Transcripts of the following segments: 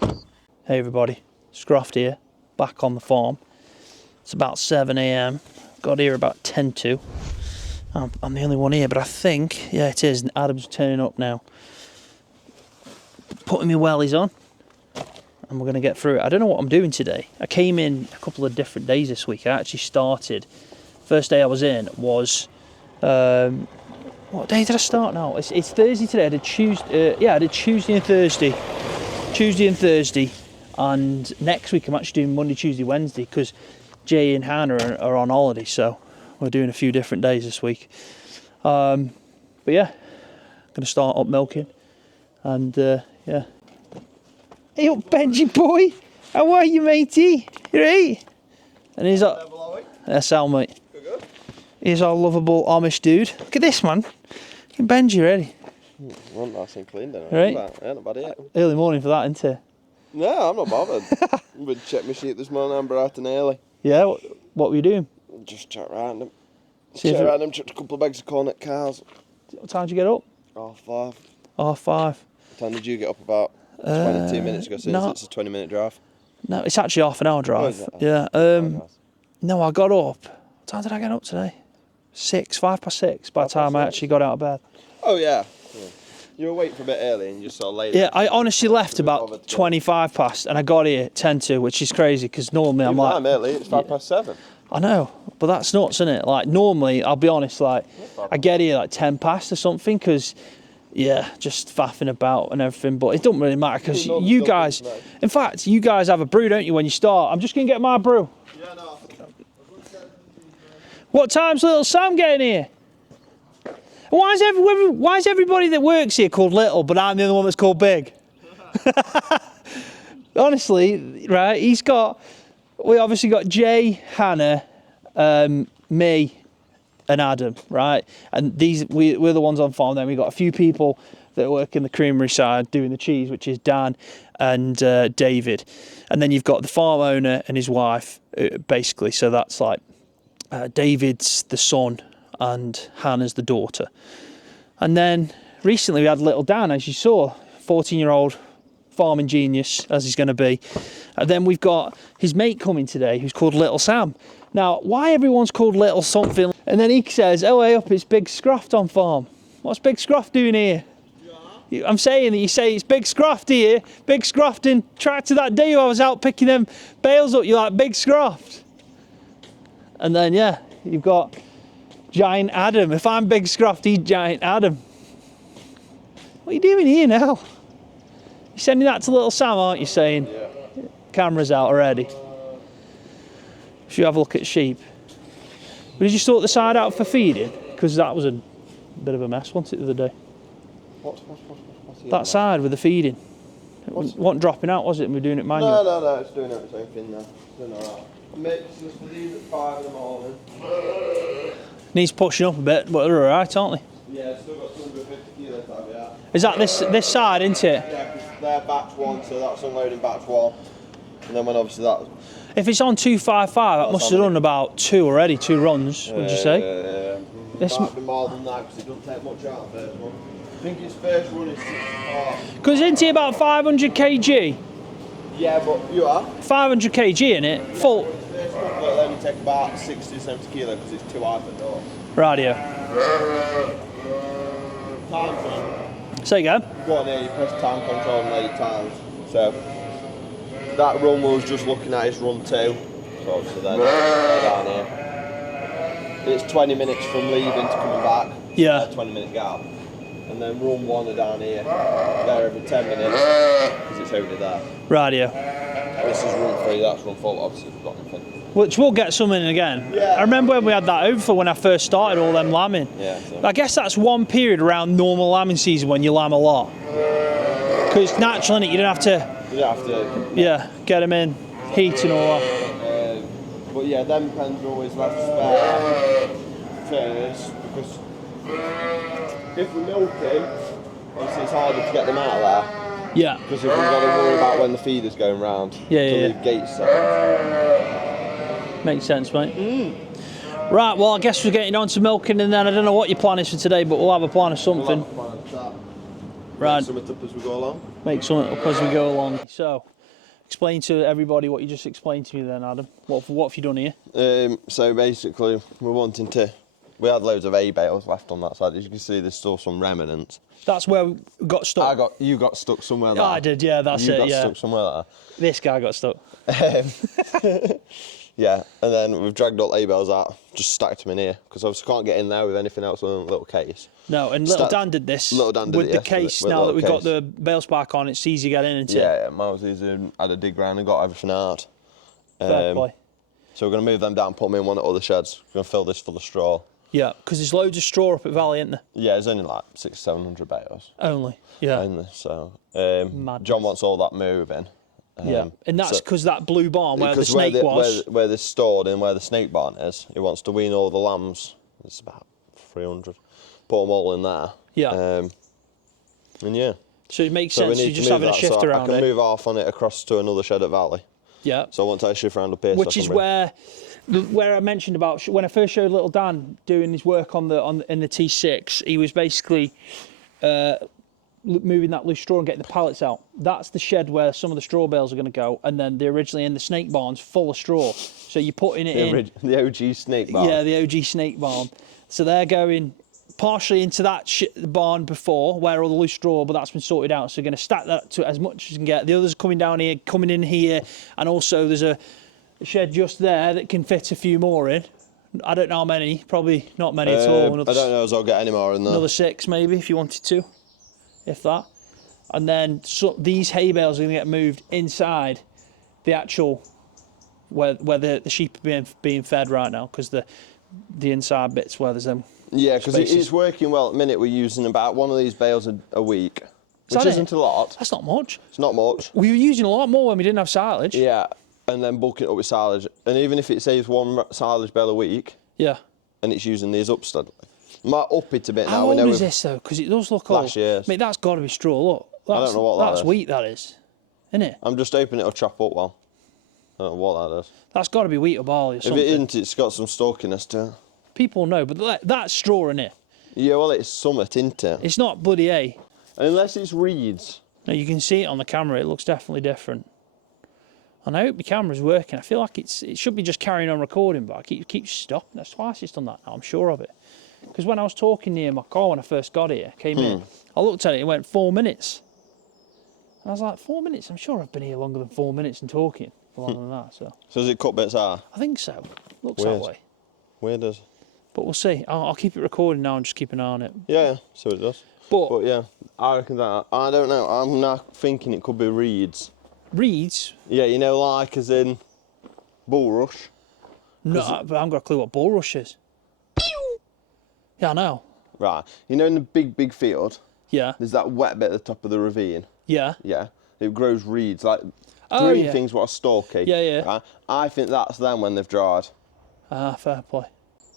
Hey everybody, Scroft here, back on the farm. It's about 7 AM, got here about 10 to. I'm the only one here, but I think, yeah it is, Adam's turning up now. Putting my wellies on, and we're going to get through it. I don't know what I'm doing today. I came in a couple of different days this week. I actually started, first day I was in was, what day did I start now? It's Thursday today. I did Tuesday, I did Tuesday and Thursday. And next week I'm actually doing Monday, Tuesday, Wednesday because Jay and Hannah are on holiday, so we're doing a few different days this week. But yeah, I'm going to start up milking, and yeah. Hey up Benji boy, how are you matey? You right? And here's our, that's Al mate. Good. Here's our lovable Amish dude. Look at this man, Benji ready. Well, nice and clean, don't I? Right? Yeah, not bad yet. Early morning for that, isn't it? No, I'm not bothered. I'm going to check my sheep this morning. I'm bright and early. Yeah, what were you doing? Just chat around them. Chucked a couple of bags of corn at cars. What time did you get up? 5:30. 5:30. What time did you get up? About 22 minutes ago, since it's a 20-minute drive. No, it's actually half an hour drive. Oh, yeah. No, I got up. What time did I get up today? 5:06 by the time I actually got out of bed. Oh, yeah. You were waiting for a bit early and you just saw late. Yeah, I honestly left about 25 past and I got here 10 to, which is crazy because normally I'm like... I'm early, it's 7:05. I know, but that's nuts, isn't it? Like, normally, I'll be honest, like, I get here like 10 past or something because, yeah, just faffing about and everything, but it doesn't really matter because you guys... In fact, you guys have a brew, don't you, when you start? I'm just going to get my brew. Yeah, no. What time's little Sam getting here? Why is everybody that works here called Little, but I'm the only one that's called Big? Honestly, right? We obviously got Jay, Hannah, me, and Adam, right? And we're the ones on farm. Then we got a few people that work in the creamery side doing the cheese, which is Dan and David. And then you've got the farm owner and his wife, basically. So that's like David's the son and Hannah's the daughter. And then recently we had little Dan, as you saw, 14-year-old farming genius, as he's going to be. And then we've got his mate coming today, who's called Little Sam. Now, why everyone's called Little something? And then he says, oh, hey up, it's Big Scroft on farm. What's Big Scroft doing here? Yeah. I'm saying that you say it's Big Scroft here. Big Scroft in tractor that day I was out picking them bales up, you're like, Big Scroft. And then, yeah, you've got Giant Adam. If I'm Big Scroft, he's Giant Adam. What are you doing here now? You're sending that to Little Sam, aren't you, saying? Yeah. Camera's out already. Should you have a look at sheep? But did you sort the side out for feeding? Because that was a bit of a mess, wasn't it, the other day? What's that side with the feeding. It wasn't dropping out, was it? And we were doing it manually. No, it's doing its own thing now. Doing alright. Mixes for these at 5 in the morning. Needs pushing up a bit, but they're alright, aren't they? Yeah, still got 250 kilos to have, yeah. Is that this side, isn't it? Yeah, because they're batch 1, so that's unloading batch 1. And then when obviously that... If it's on 255, that must have done about 2 runs, would you say? Yeah. This might be more than that, because it doesn't take much out of the first one. I think its first run is 6.5. Because isn't it about 500 kg? Yeah, but you are. 500 kg in it, full. First one will only take about 60 70 kilos because it's too high for the door. Radio. Time control. Say again. Go on here, you press time control and lay your times. So that run was just looking at is run 2. So obviously they're down here. It's 20 minutes from leaving to coming back. Yeah. 20-minute gap. And then run 1 are down here. They're every 10 minutes because it's over there. Radio. This is run 3, that's run 4, obviously we've got nothing. Which we'll get some in again. Yeah. I remember when we had that over when I first started all them lambing. Yeah. So. I guess that's one period around normal lambing season when you lamb a lot. Because naturally, you don't have to... You don't have to... Yeah, get them in, heat and all that. But yeah, them pens are always left spare first because if we milk him, obviously it's harder to get them out of there. Yeah. Because if we've got to worry about when the feeder's going round to leave gates set. Makes sense, mate. Right, well, I guess we're getting on to milking, and then I don't know what your plan is for today, but we'll have a plan of something. Right. Make something up as we go along. Make something up as we go along. So, explain to everybody what you just explained to me then, Adam. What have you done here? So basically, we're wanting to. We had loads of hay bales left on that side. As you can see, there's still some remnants. That's where we got stuck. You got stuck somewhere there. Oh, I did, yeah, that's you it, got yeah. stuck somewhere there. This guy got stuck. Yeah, and then we've dragged all the hay bales out, just stacked them in here, because obviously can't get in there with anything else other than a little case. No, and little Dan did this. Little Dan did with it the yesterday, case. with Now that we've got case. the bale spark on, it's easy to get in, isn't it? Yeah, Mousy's had a dig round and got everything out. Fair play. So we're going to move them down, put them in one of the other sheds. We're going to fill this full of straw. Yeah, because there's loads of straw up at Valley, isn't there? Yeah, there's only like 600-700 bales. Only, yeah. Only, so Madness. John wants all that moving. Yeah, and that's because that blue barn where the Because snake was. where they're stored and where the snake barn is, he wants to wean all the lambs. It's about 300. Put them all in there. Yeah. And yeah. So it makes So we sense. need You're to just move having a that, shift so around I can it. move half on it across to another shed at Valley. Yeah. So I want to shift around up here. Which so is where I mentioned about when I first showed little Dan doing his work in the T6. He was basically moving that loose straw and getting the pallets out. That's the shed where some of the straw bales are going to go, and then they're originally in the snake barns full of straw. So you're putting it in the OG snake barn. Yeah, the OG snake barn. So they're going partially into that barn before where all the loose straw, but that's been sorted out. So you're going to stack that to as much as you can get. The others are coming down here, coming in here, and also there's a shed just there that can fit a few more in. I don't know how many, probably not many at all. I don't know as I'll get any more in there. Another 6 maybe if you wanted to, if that. And then these hay bales are going to get moved inside the actual where the sheep are being fed right now, because the inside bits where there's them. Yeah, because it's working well at the minute. We're using about one of these bales a week, which isn't a lot. That's not much. It's not much. We were using a lot more when we didn't have silage. Yeah, and then bulking it up with silage. And even if it saves one silage bale a week, yeah, and it's using these up steadily. Might up it a bit How now. old is this though? Because it does look old. Last year's. Mate, that's got to be straw. Look, I don't know what that that's is. wheat. That is, isn't it? I'm just hoping it'll chop up well. I don't know what that is. That's got to be wheat or barley or something. If it isn't, it's got some stalkiness to it. People know, but that's straw in it. Yeah, well, it's summit, isn't it? It's not bloody hay. Unless it's reeds. Now you can see it on the camera. It looks definitely different. And I hope the camera's working. I feel like it should be just carrying on recording, but I keep stopping. That's twice it's done that now, I'm sure of it. Because when I was talking near my car when I first got here, came in, I looked at it, it went 4 minutes. And I was like, 4 minutes? I'm sure I've been here longer than 4 minutes and talking for longer than that. So does it cut bits out? I think so. Looks Weird. that way. Weird as. But we'll see. I'll keep it recording now and just keep an eye on it. Yeah, so it does. But yeah, I reckon that. I don't know. I'm now thinking it could be reeds. reeds? Yeah, you know, like as in bulrush. No, but I haven't got a clue what bulrush is. Yeah, I know. Right. You know, in the big field, Yeah. there's that wet bit at the top of the ravine. Yeah. Yeah. It grows reeds, like Oh, green yeah. things, what are stalky. Yeah, yeah. Right? I think that's them when they've dried. Ah, fair play.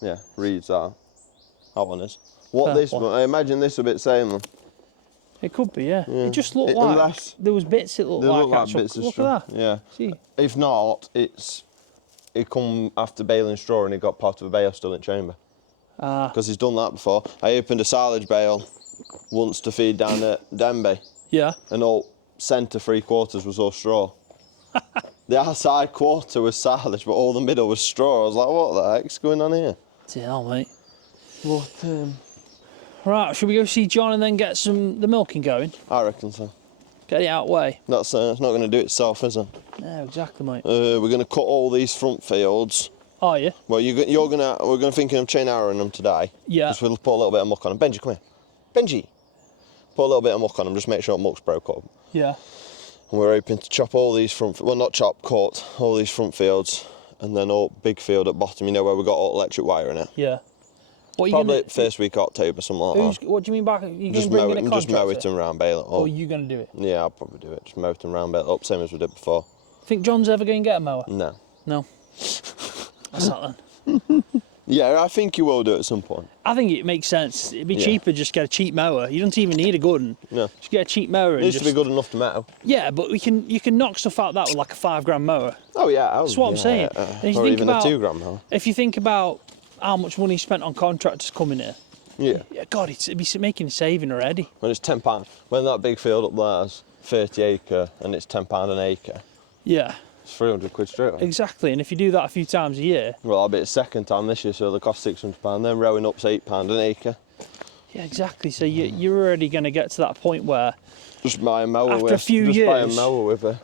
Yeah, reeds are. That one is. What Fair this play. one, I imagine this a bit same then. It could be, yeah. It just looked It- like unless- there was bits that looked They like look like actual. bits of Look straw. at that. Yeah. See, If not, it come after baling straw and he got part of a bale still in chamber. Because he's done that before. I opened a silage bale once to feed down at Denby, yeah. and all centre 3/4 was all straw. The outside quarter was silage, but all the middle was straw. I was like, what the heck's going on here? Hell, mate. What? Right, should we go see John and then get the milking going? I reckon so. Get it out of the way. That's it's not going to do itself, is it? No, exactly, mate. We're going to cut all these front fields. Are you? Well, we're going to thinking of chain arrowing them today. Yeah. Just we'll put a little bit of muck on them. Benji, come here. Benji. Put a little bit of muck on them, just make sure muck's broke up. Yeah. And we're hoping to chop all these cut all these front fields, and then all big field at bottom, you know, where we've got all electric wire in it. Yeah. What are you Probably gonna, first week of October, something like that. What do you mean by you Just going to mow bring it in a and just mow it contractor? and round bale it up. Or are you going to do it? Yeah, I'll probably do it. Just mow it and round bale it up, same as we did before. Think John's ever going to get a mower? No. No. That's not then. Yeah, I think you will do it at some point. I think it makes sense. It'd be Yeah. cheaper just get a cheap mower. You don't even need a good one. No. Just get a cheap mower It and needs just... to be good enough to mow. Yeah, but you can knock stuff out that with like a £5 mower. Oh yeah, That's what I'm saying. And if you Or think even about, a £2 mow. If you think about how much money spent on contractors coming here, Yeah. God, it'd be making a saving already. When it's £10, when that big field up there's 30 acre and it's £10 an acre, Yeah. it's 300 quid straight away. Exactly, and if you do that a few times a year. Well, I'll be its second time this year, so they cost £600. Then rowing up's £8 an acre. Yeah, exactly. So you're already going to get to that point where Just buy a mower after with a few just years. buy a mower with a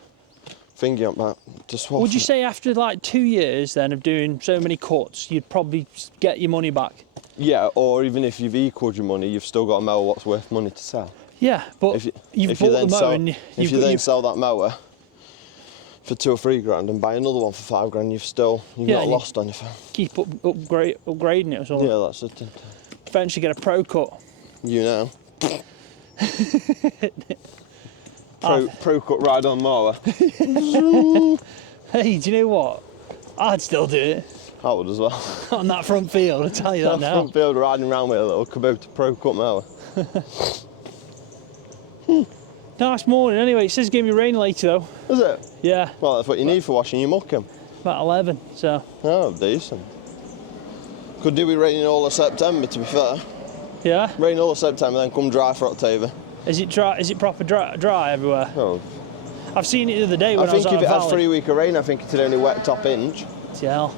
thingy on back to swap. Would you it. say after like 2 years then of doing so many cuts, you'd probably get your money back? Yeah, or even if you've equalled your money, you've still got a mower what's worth money to sell. Yeah, but you've bought the mower and if you then sell that mower for 2 or 3 grand and buy another one for 5 grand, you've not lost anything. Keep upgrading it or something. Yeah, that's it. Eventually get a pro cut. You know. Pro cut ride on mower. Hey, do you know what? I'd still do it I would as well. on that front field, I'll tell you that now. Front field riding around with a little Kubota pro cut mower. Nice morning anyway. It says it's going to be raining later though. Is it? Yeah, Well, that's what you need for washing your mucking. about 11, so. Oh, decent. Could do with raining all of September, to be fair. Yeah? Rain all of September, then come dry for October. Is it dry? Is it proper dry everywhere? Oh. I've seen it the other day when I was think out if it of had Valley. 3 weeks of rain, I think it'd only wet top inch. Yeah.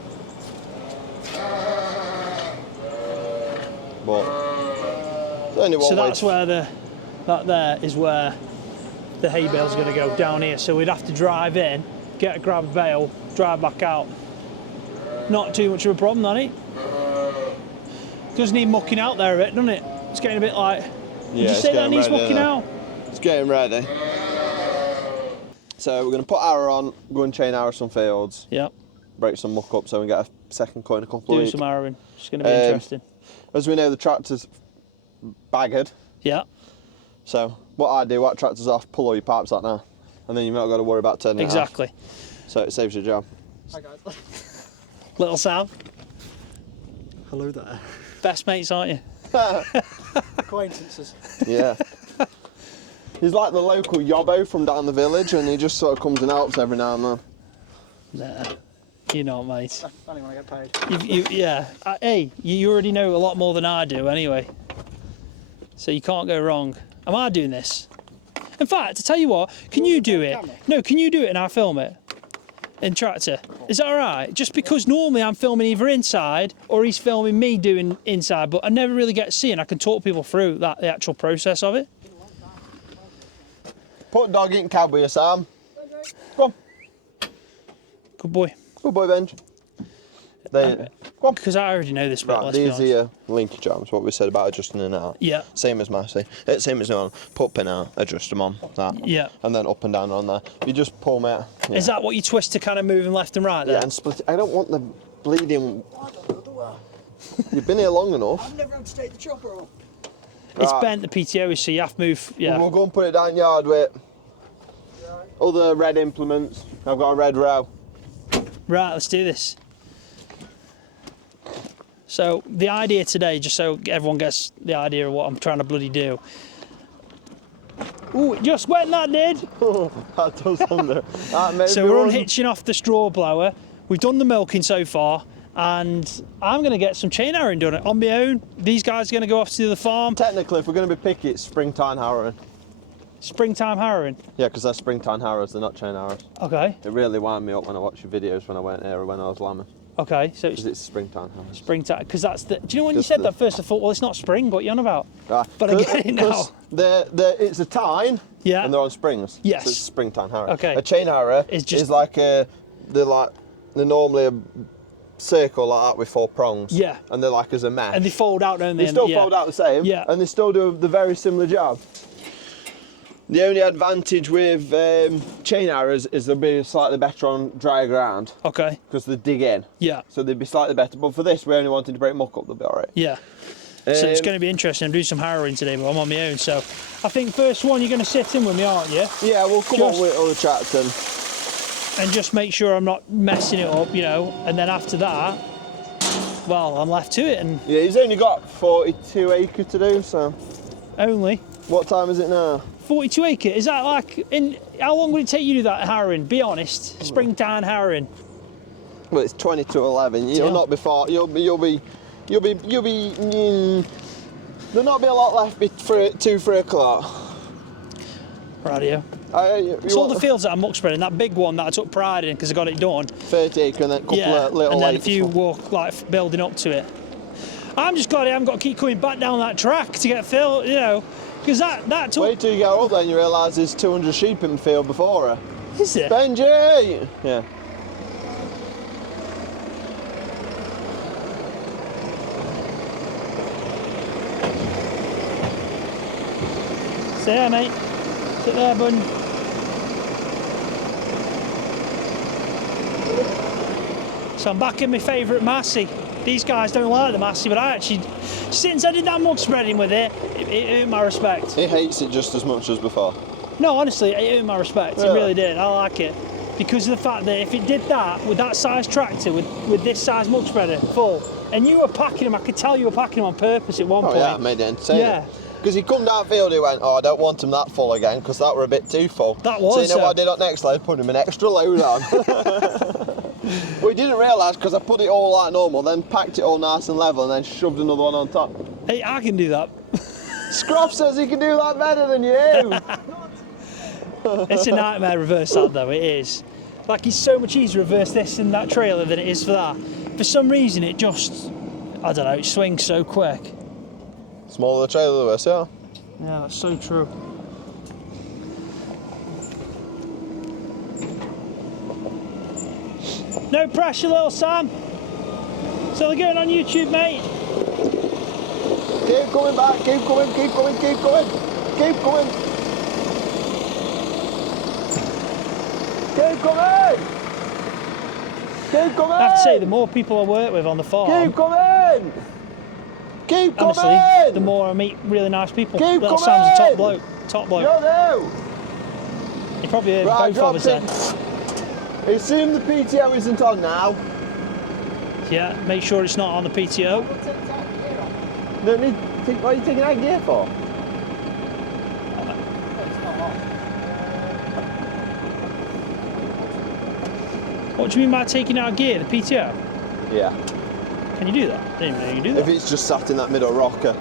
But there's only one So way that's where that there is where the hay bale's going to go, down here. So we'd have to drive in, grab a bale, drive back out. Not too much of a problem, that it? Does need mucking out there a bit, doesn't it? It's getting a bit like. Would you say that needs mucking out? It's getting ready. So we're going to put arrow on, go and chain arrow some fields, Yeah. break some muck up so we can get a second coin in a couple of Do weeks. some harrowing. It's going to be interesting. As we know, the tractor's baggered. Yeah. So what I do, what tractor's off, pull all your pipes out now, and then you've not got to worry about turning Exactly. it off. So it saves your job. Hi guys. Little Sam, Hello there. best mates, aren't you? Acquaintances. Yeah. He's like the local yobbo from down the village, and he just sort of comes and helps every now and then. Nah. You're not, mate. Only when I get paid. Yeah. Hey, you already know a lot more than I do anyway. So you can't go wrong. Am I doing this? In fact, to tell you what, can you do it? No, can you do it and I film it? In tractor. Is that alright? Just because normally I'm filming either inside or he's filming me doing inside, but I never really get to see and I can talk people through the actual process of it. Put dog in cab with you, Sam. Go on. Good boy. Good boy, Benj. There. Go on. Because I already know this bit, Right, let's be these honest. are your linkage arms, what we said about adjusting in and out. Yeah. Same as Massey. Same as no one. Put pin out, adjust them on, that. Yeah. And then up and down on there. You just pull them out. Yeah. Is that what you twist to kind of move them left and right there? Yeah, and split it. I don't want the bleeding. You've been here long enough. I've never had to take the chopper off. It's Right. bent, the PTO is, so you have to move, yeah. We'll go and put it down yard with other red implements. I've got a red row. Right, let's do this. So the idea today, just so everyone gets the idea of what I'm trying to bloody do. Ooh, it just went, that did. That does thunder. That made So me we're run. unhitching off the straw blower. We've done the milking so far, and I'm going to get some chain harrowing done on my own. These guys are going to go off to the farm. Technically, if we're going to be picky, it's springtime harrowing. Springtime harrowing. Yeah, because they're springtime harrows, they're not chain harrows. Okay, It really wound me up when I watched your videos when I went here or when I was lambing. okay. So Because it's springtime harrows. springtime, because that's the. Do you know when you Just said the- that first? I thought, well, it's not spring. What are you on about? Right. But I get it now. It's a tine, Yeah. and they're on springs. Yes. So it's springtime harrow. Okay. A chain harrow It's just- is like they're normally a circle like that with 4 prongs. Yeah. And they're like as a mesh. And they fold out, don't they? They still Yeah. fold out the same. Yeah. And they still do the very similar job. The only advantage with chain arrows is they'll be slightly better on dry ground Okay. because they dig in. Yeah. So they'd be slightly better. But for this, we only wanted to break muck up. They'll be all right. Yeah. So it's going to be interesting. I'm doing some harrowing today, but I'm on my own. So I think first one you're going to sit in with me, aren't you? Yeah, we'll come Just- up with other chats And just make sure I'm not messing it up, you know. And then after that, well, I'm left to it, and yeah, he's only got 42 acre to do. So only what time is it now? 42 acre. Is that like in? How long would it take you to do that harrowing? Be honest. Springtime harrowing. Well, it's 20 to 11. You'll Yeah. not be far. You'll be There'll not be a lot left for 2-3 o'clock. Radio. It's all the fields that I'm muck spreading. That big one that I took pride in because I got it done. 30 acre and then a couple of little and then a lakes. few walk like building up to it. I'm just glad I haven't got to keep coming back down that track to get filled, you know, because that took. Wait till you get up then you realise there's 200 sheep in the field before her. Is it? Benji! Yeah. Stay there, mate. Sit there, bud. So I'm back in my favourite Massey. These guys don't like the Massey, but I actually, since I did that muck spreading with it earned my respect. He hates it just as much as before. No, honestly, it earned my respect. Really? It really did. I like it. Because of the fact that if it did that with that size tractor, with this size muck spreader full, and you were packing them, I could tell you were packing them on purpose at one point. Oh yeah, I made it entertaining. Yeah. Because he come downfield, he went, oh, I don't want them that full again, because that were a bit too full. That was. So you know what I did on next load? Put him an extra load on. We didn't realise, because I put it all like normal, then packed it all nice and level, and then shoved another one on top. Hey, I can do that. Scroft says he can do that better than you. It's a nightmare reverse that though, it is. Like it's so much easier to reverse this in that trailer than it is for that. For some reason it just, I don't know, it swings so quick. Smaller the trailer the worse, yeah. Yeah, that's so true. No pressure, little Sam. So they're going on YouTube, mate. Keep coming back, keep coming, keep coming, keep going, keep going. Keep coming! Keep coming! I have to say, the more people I work with on the farm, keep coming! Keep coming! honestly, the more I meet really nice people. Keep Little coming! Sam's a top bloke. Top bloke. Yo, no! You probably heard Right, both of us then. Assume the PTO isn't on now. Yeah, make sure it's not on the PTO. Don't need. What are you taking that gear for? What do you mean by taking out gear, the PTO? Yeah. Can you do that? I didn't even know you could do that. If it's just sat in that middle rocker,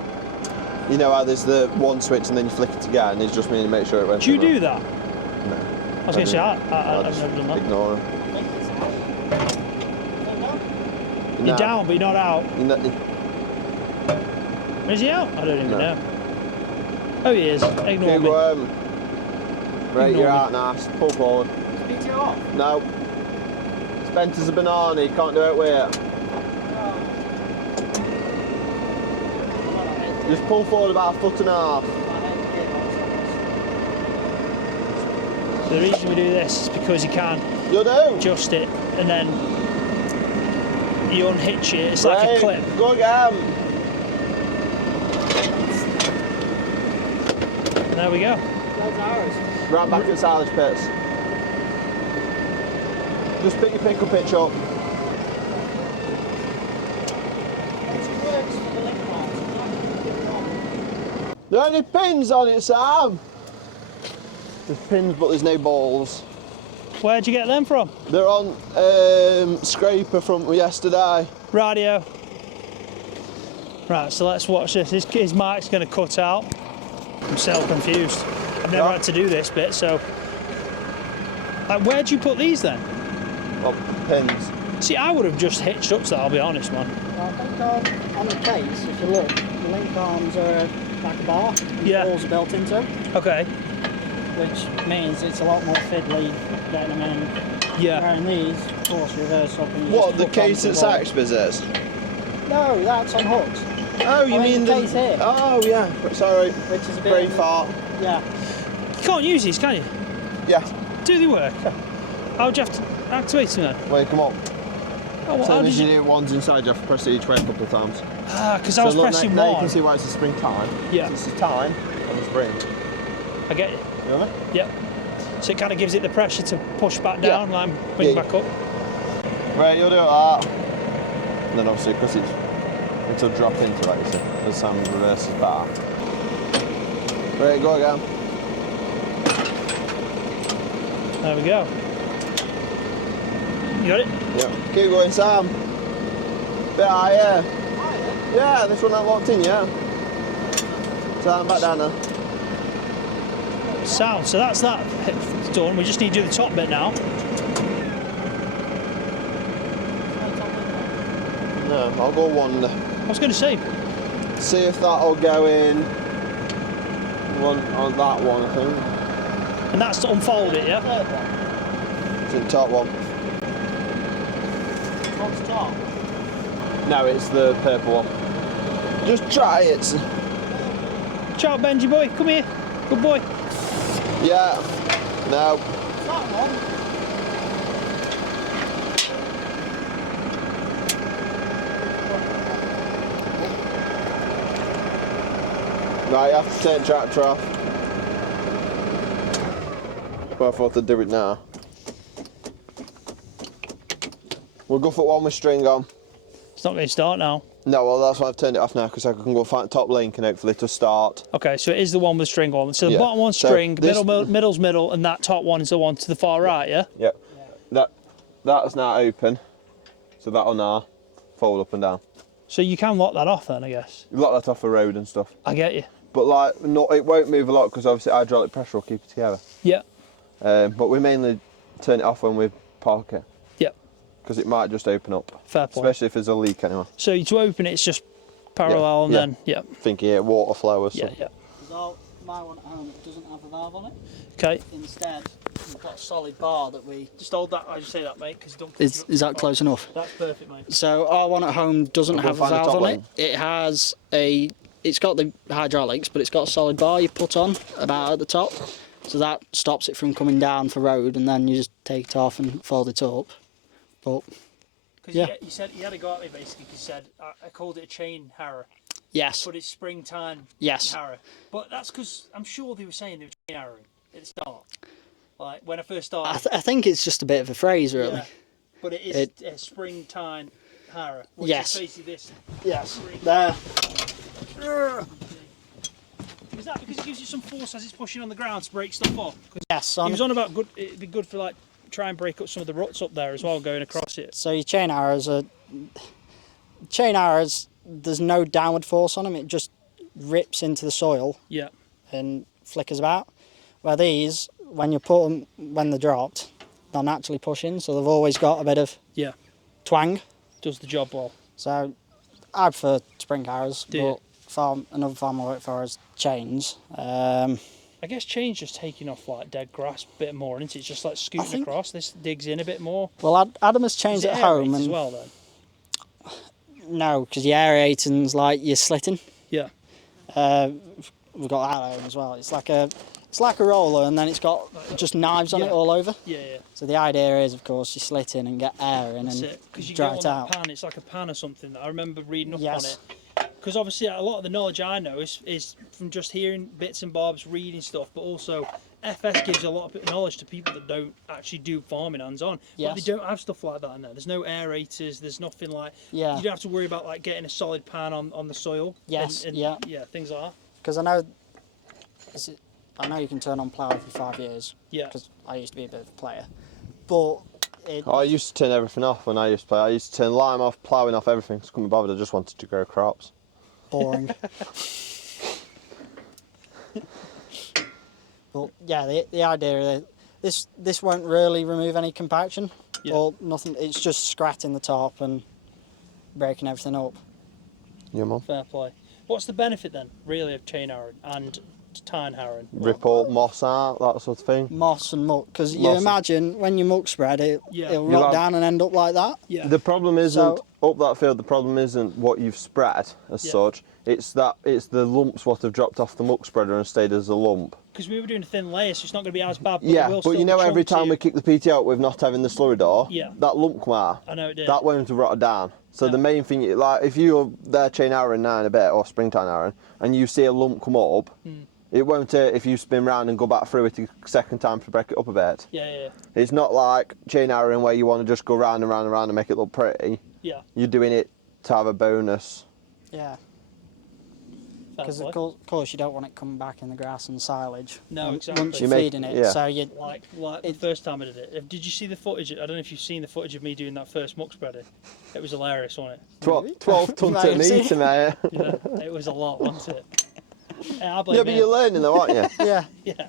you know how there's the one switch and then you flick it again, and it's just meaning to make sure it went. Do you through. do that? No. I was going to say, I've never done that. Ignore him. You're down, but you're not out. Is he out? I don't even know. Oh, he is. Ignore me. Right, Ignore you're me. out now. Pull forward. PTO off? No. Spent as a banana, you can't do it with it. Just pull forward about 1.5 foot. So the reason we do this is because you can You do? adjust it and then you unhitch it. It's like a Right, clip. Go again. And there we go. That's ours. Right back at silage pits. Just pick your pickle pitch up. There are any pins on it, Sam? There's pins, but there's no balls. Where'd you get them from? They're on scraper from yesterday. Radio. Right, so let's watch this. His mic's going to cut out. I'm so confused. I've never Yeah. had to do this bit, so. Like, where'd you put these then? Well, pins. See, I would have just hitched up to that, I'll be honest, man. Well, I think on the case, if you look, the link arms are like a bar, and Yeah. the balls are built into, Okay. which means it's a lot more fiddly getting them in. Yeah. Whereas these, of course, reverse up and you What, just the hook case onto that the wall. Saxby's is? No, that's on hooks, Oh, you I mean mean the... the case here. Oh, yeah. Sorry. which is a bit... Brain fart. Yeah. You can't use these, can you? Yeah. Do they work? How would you have to activate them then? Wait, come on. Oh, well, So how did as you you? do one's inside, you have to press it each way a couple of times. Ah, because I was so look, pressing now you one. can see why it's a spring time. Yeah. This is time and the spring. I get it. You know what Yep. So it kind of gives it the pressure to push back Yeah. down, like bring Yeah. back up. Right, you'll do it like that. And then obviously, because it'll drop into it, you see, as Sam reverses back. Right, go again. There we go. You got it? Yep. Keep going, Sam. Bit higher. Yeah, this one that locked in, yeah. I'm back down now. Sound. So that's that done. We just need to do the top bit now. No, I'll go one. I was going to say. See if that'll go in one on that one, I think. And that's to unfold it, yeah? It's in the top one. What's top? No, it's the purple one. Just try it. Ciao, Benji boy. Come here. Good boy. Yeah. No. That one. Right, you have to take the tractor off. Well, I thought I'd do it now. We'll go for one with string on. It's not going to start now. No, well, that's why I've turned it off now, because I can go find the top link and hopefully to start. Okay, so it is the one with string on. So the Yeah. bottom one's So string, this- middle's middle, and that top one is the one to the far right, yeah? Yep. That's now open, so that'll now fold up and down. So you can lock that off then, I guess. You lock that off the road and stuff. I get you. But like, it won't move a lot because obviously hydraulic pressure will keep it together. Yeah. But we mainly turn it off when we park it. Yeah. Because it might just open up. Fair point. Especially if there's a leak anyway. So to open it, it's just parallel and then, yeah. Thinking yeah, water flow or Yeah, something. yeah. Because my one at home doesn't have a valve on it. Okay. Instead, we've got a solid bar that we... Just hold that, I just say that, mate, because don't... Is that close enough? That's perfect, mate. So our one at home doesn't have a find the valve top on line. it. It has a... It's got the hydraulics, but it's got a solid bar you put on about at the top. So that stops it from coming down for road, and then you just take it off and fold it up. But Because yeah. you said you had to go at me basically. Because you said I called it a chain harrow, yes, but it's springtime yes. harrow. But that's because I'm sure they were saying they were chain harrowing at the start. Like when I first started. I think it's just a bit of a phrase, really. Yeah. But it is a springtime harrow. Which Yes. is basically this. Yes. Spring. There. Is that because it gives you some force as it's pushing on the ground to break stuff off? 'Cause Yes. he was on about good. It'd be good for like try and break up some of the ruts up there as well, going across it. So your chain arrows are... Chain arrows, there's no downward force on them. It just rips into the soil Yeah. and flickers about. Where these, when you put them, when they're dropped, they'll naturally push in. So they've always got a bit of Yeah. twang. Does the job well. So I prefer spring arrows, Do you? but another farm I work for is chains. I guess chain's just taking off like dead grass a bit more, isn't it? It's just like scooting think- across. This digs in a bit more. Well, Adam has Is chains it at home, aerated as and well then? no, because your aerating's like you're slitting. Yeah. We've got that at home as well. It's like a roller, and then it's got just knives on it Yeah. all over. Yeah, yeah. So the idea is, of course, you slit in and get air in That's and it. Because you dry go it on out. that pan, it's like a pan or something. I remember reading up Yes. on it. Because obviously a lot of the knowledge I know is from just hearing bits and bobs, reading stuff, but also FS gives a lot of knowledge to people that don't actually do farming hands-on. Yes. But they don't have stuff like that in there. There's no aerators, there's nothing like... Yeah. You don't have to worry about like getting a solid pan on the soil. Yes, and, yeah. Yeah, things like that. Because I know you can turn on plough every 5 years. Yeah. Because I used to be a bit of a player, but I used to turn everything off when I used to play. I used to turn lime off, ploughing off everything. Because I couldn't be bothered. I just wanted to grow crops. boring. But yeah, the idea is this won't really remove any compaction or nothing. It's just scratching the top and breaking everything up. Yeah, mum. Fair play. What's the benefit then, really, of chain harrowing and tine harrowing? Rip all moss out, that sort of thing. Moss and muck, because you Moss. imagine when you muck spread it, Yeah. it'll You'll rot have- down and end up like that. Yeah. The problem isn't So- up that field. The problem isn't what you've spread as Yeah. such. It's the lumps what have dropped off the muck spreader and stayed as a lump. Because we were doing a thin layer, so it's not going to be as bad. But Yeah, it will but still you know be every chunky. time we kick the PT out with not having the slurry door, Yeah. that lump come out. I know it did. That won't have rotted down. So No. the main thing, like if you're there chain arrowing now in a bit or springtime arrowing, and you see a lump come up, it won't if you spin round and go back through it a second time to break it up a bit. Yeah, yeah, It's not like chain arrowing where you want to just go round and round and round and make it look pretty. yeah. You're doing it to have a bonus. Yeah, Fair because play. of course you don't want it coming back in the grass and silage. No, once exactly. you're You make- feeding it. yeah. So you Like the It- first time I did it. Did you see the footage? I don't know if you've seen the footage of me doing that first muck spreader. It was hilarious, wasn't it? 12 tons Right, at see? meter, mate. Yeah, it was a lot, wasn't it? I blame Yeah, but him. you're learning though, aren't you? Yeah. Yeah,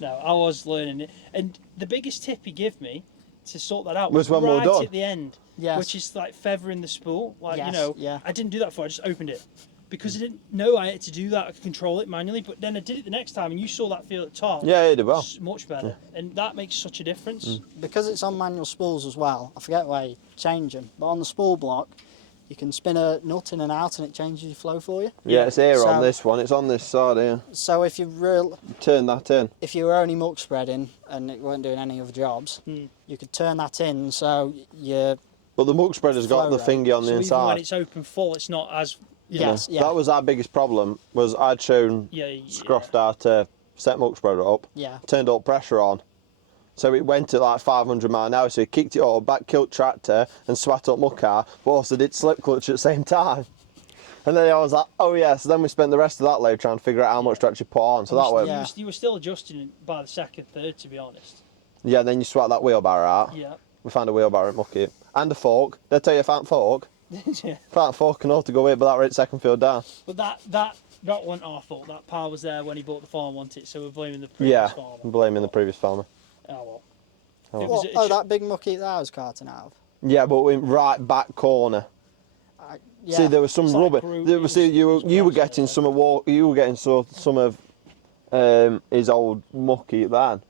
no, I was learning it. And the biggest tip he gave me to sort that out Was when we were right done. at the end, Yes. which is like feathering the spool. Like, you Yes, know, yeah. I didn't do that before, I just opened it. Because I didn't know I had to do that, I could control it manually, but then I did it the next time and you saw that feel at the top. Yeah, you did well. It's much better. And that makes such a difference. Because it's on manual spools as well, I forget where you change them, but on the spool block, you can spin a nut in and out and it changes your flow for you. Yeah, it's here on So- this one. It's on this side here. So if Turn that in. if you were only muck spreading and it weren't doing any other jobs, you could turn that in so you But the muck spreader's got Flow the rate. thingy on the So even when inside. it's open full, it's not as... Yes, yeah. That was our biggest problem. Was I'd shown Scroft how to set muck spreader up. Yeah. Turned up pressure on. So it went at like 500 mile an hour. So he kicked it up, back killed tractor, and swat up muck out. But also did slip clutch at the same time. And then I was like, oh yeah. So then we spent the rest of that load trying to figure out how much to actually put on. So that way, Yeah. You were still adjusting it by the second, third, to be honest. yeah. Then you swat that wheelbarrow out. Yeah. We found a wheelbarrow at Mucky and a fork. Did I tell you I found a fork? Yeah. Found a fork and all to go with, but that were at second field down. But that wasn't our fault. That pile was there when he bought the farm, wasn't it? So we're blaming the previous Yeah, farmer. I'm blaming the previous farmer. Oh well. Oh. It was- What? it That big mucky that I was carting out of. Yeah, but in right back corner. Yeah. See, there was some It's like rubber. group- There it was, was- see, you it were was you were rubber, getting yeah. some of you were getting some of his old mucky then,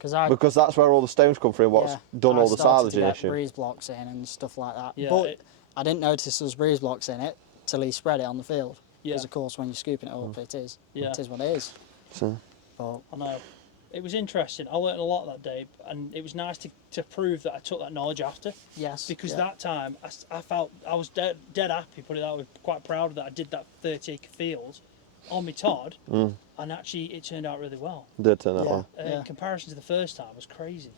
because that's where all the stones come from. What's done I all the started to silaging get issue. breeze blocks in and stuff like that. Yeah, but it- I didn't notice there was breeze blocks in it till he spread it on the field. Yeah. Because of course when you're scooping it up, it is. Yeah. It is what it is. So, But I know. It was interesting. I learned a lot that day, and it was nice to prove that I took that knowledge after. yes. Because yeah. that time I felt I was dead happy. Put it that way, quite proud that I did that 30-acre field on my Todd, and actually it turned out really well. did turn that Yeah. one. In comparison to the first time, was crazy.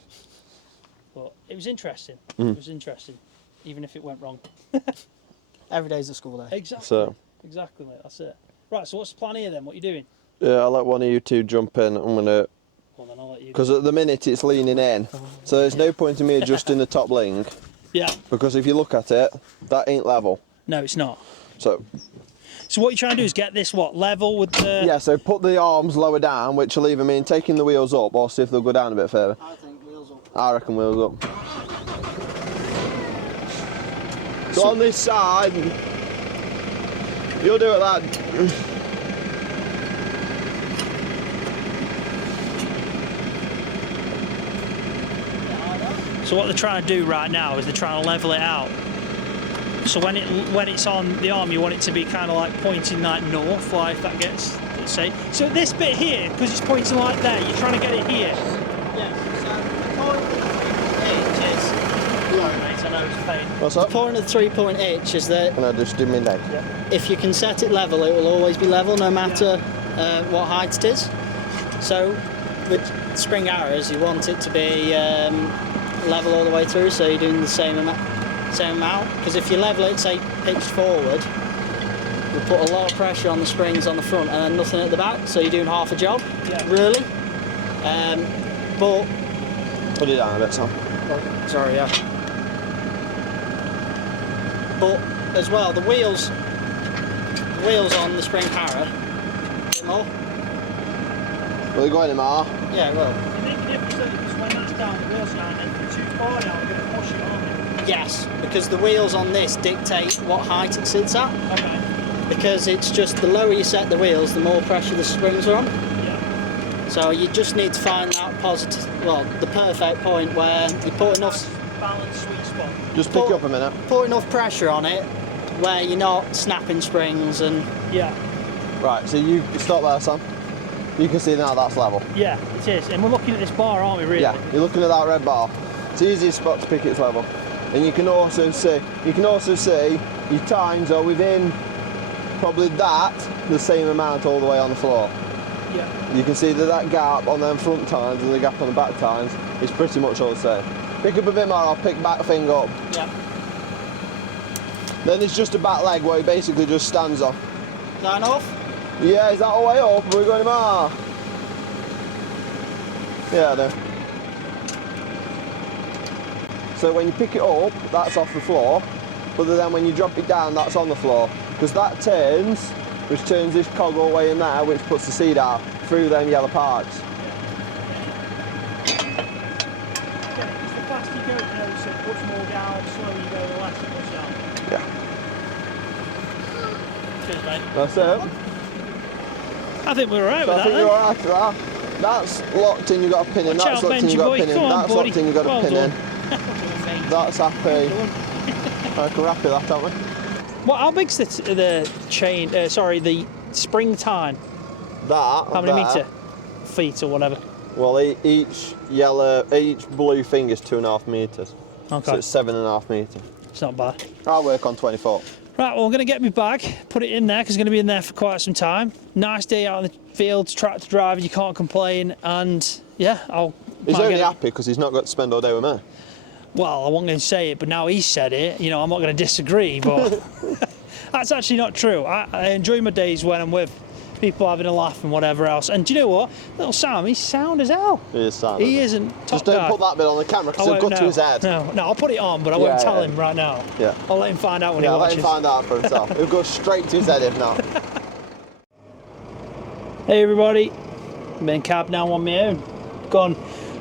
But it was interesting. It was interesting, even if it went wrong. Every day's a school day. Exactly. So, Exactly, mate. That's it. Right. So what's the plan here then? What are you doing? yeah, I'll let one of you two jump in. I'm gonna, Well, then I'll let you. because at the minute it's leaning in, so there's no point in me adjusting the top link, Yeah. because if you look at it, that ain't level. No, it's not. So So what you're trying to do is get this level with the. yeah, so put the arms lower down, which will either mean taking the wheels up or see if they'll go down a bit further. I think wheels up. I reckon wheels up. So on this side, you'll do it that. So what they're trying to do right now is they're trying to level it out. So when it's on the arm, you want it to be kind of like pointing like north, like if that gets, let's say. So this bit here, because it's pointing like there, you're trying to get it here. Yes. So the point Sorry, mate, I know it's a pain. What's the up? point of the 3-point H is that Can I just do my neck? if you can set it level, it will always be level no matter what height it is. So with spring arrows, you want it to be level all the way through, so you're doing the same amount. Because if you level it, say pitched forward, you'll put a lot of pressure on the springs on the front and then nothing at the back, so you're doing half a job, really. But Put it down a bit, Sam. sorry, yeah. But as well, the wheels on the spring Harrow, a bit more. Will they go in mar? Yeah, well, You make a difference though, because when that's down, the wheels down, and if you're too far down, you're going to push it on it. yes, because the wheels on this dictate what height it sits at. Okay. Because it's just the lower you set the wheels, the more pressure the springs are on. Yeah. So you just need to find that the perfect point where you put enough Balance, sweet spot. Just pick it up a minute. put enough pressure on it where you're not snapping springs and Yeah. Right, so you stop there, Sam. You can see now that's level. Yeah, it is. And we're looking at this bar, aren't we, really? Yeah, you're looking at that red bar. It's the easiest spot to pick its level. And you can also see your tines are within probably the same amount all the way on the floor. Yeah. You can see that gap on them front tines and the gap on the back tines is pretty much all the same. Pick up a bit more, I'll pick back thing up. yeah. Then it's just a back leg where he basically just stands on. Is that enough? Yeah, is that all the way up? Are we going more? Yeah, I do. So when you pick it up, that's off the floor, but then when you drop it down, that's on the floor. Because that turns which turns this cog all the way in there, which puts the seed out through them yellow parts. The faster you go, it puts more down, slower you go, the less it puts down. Yeah. Cheers, mate. That's it. I think we're alright So with I that think then. you're alright for that. That's locked in, you've got a pin in. Watch That's out, locked in, Benji you've got a boy. pin in. Come on, That's buddy. locked in, you've got a Well pin done. in. That's happy. I can wrap it that, aren't we? Well, how big's the chain, the spring tine? That. How many metre? Feet or whatever. Well, each blue thing is 2.5 metres. Okay. So it's 7.5 metres. It's not bad. I'll work on 24. Right, well, I'm going to get my bag, put it in there because it's going to be in there for quite some time. Nice day out in the fields, tractor driving, you can't complain. And yeah, He's only happy because he's not got to spend all day with me. Well, I wasn't going to say it, but now he's said it, you know, I'm not going to disagree, but that's actually not true. I enjoy my days when I'm with people having a laugh and whatever else. And do you know what? Little Sam, he's sound as hell. He is sound. He isn't top Just don't guy. put that bit on the camera because it'll go to his head. No, I'll put it on, but I won't tell him right now. Yeah. I'll let him find out when he I'll watches. let him find out for himself. It'll go straight to his head if not. Hey everybody, I'm in cab now on my own. Gone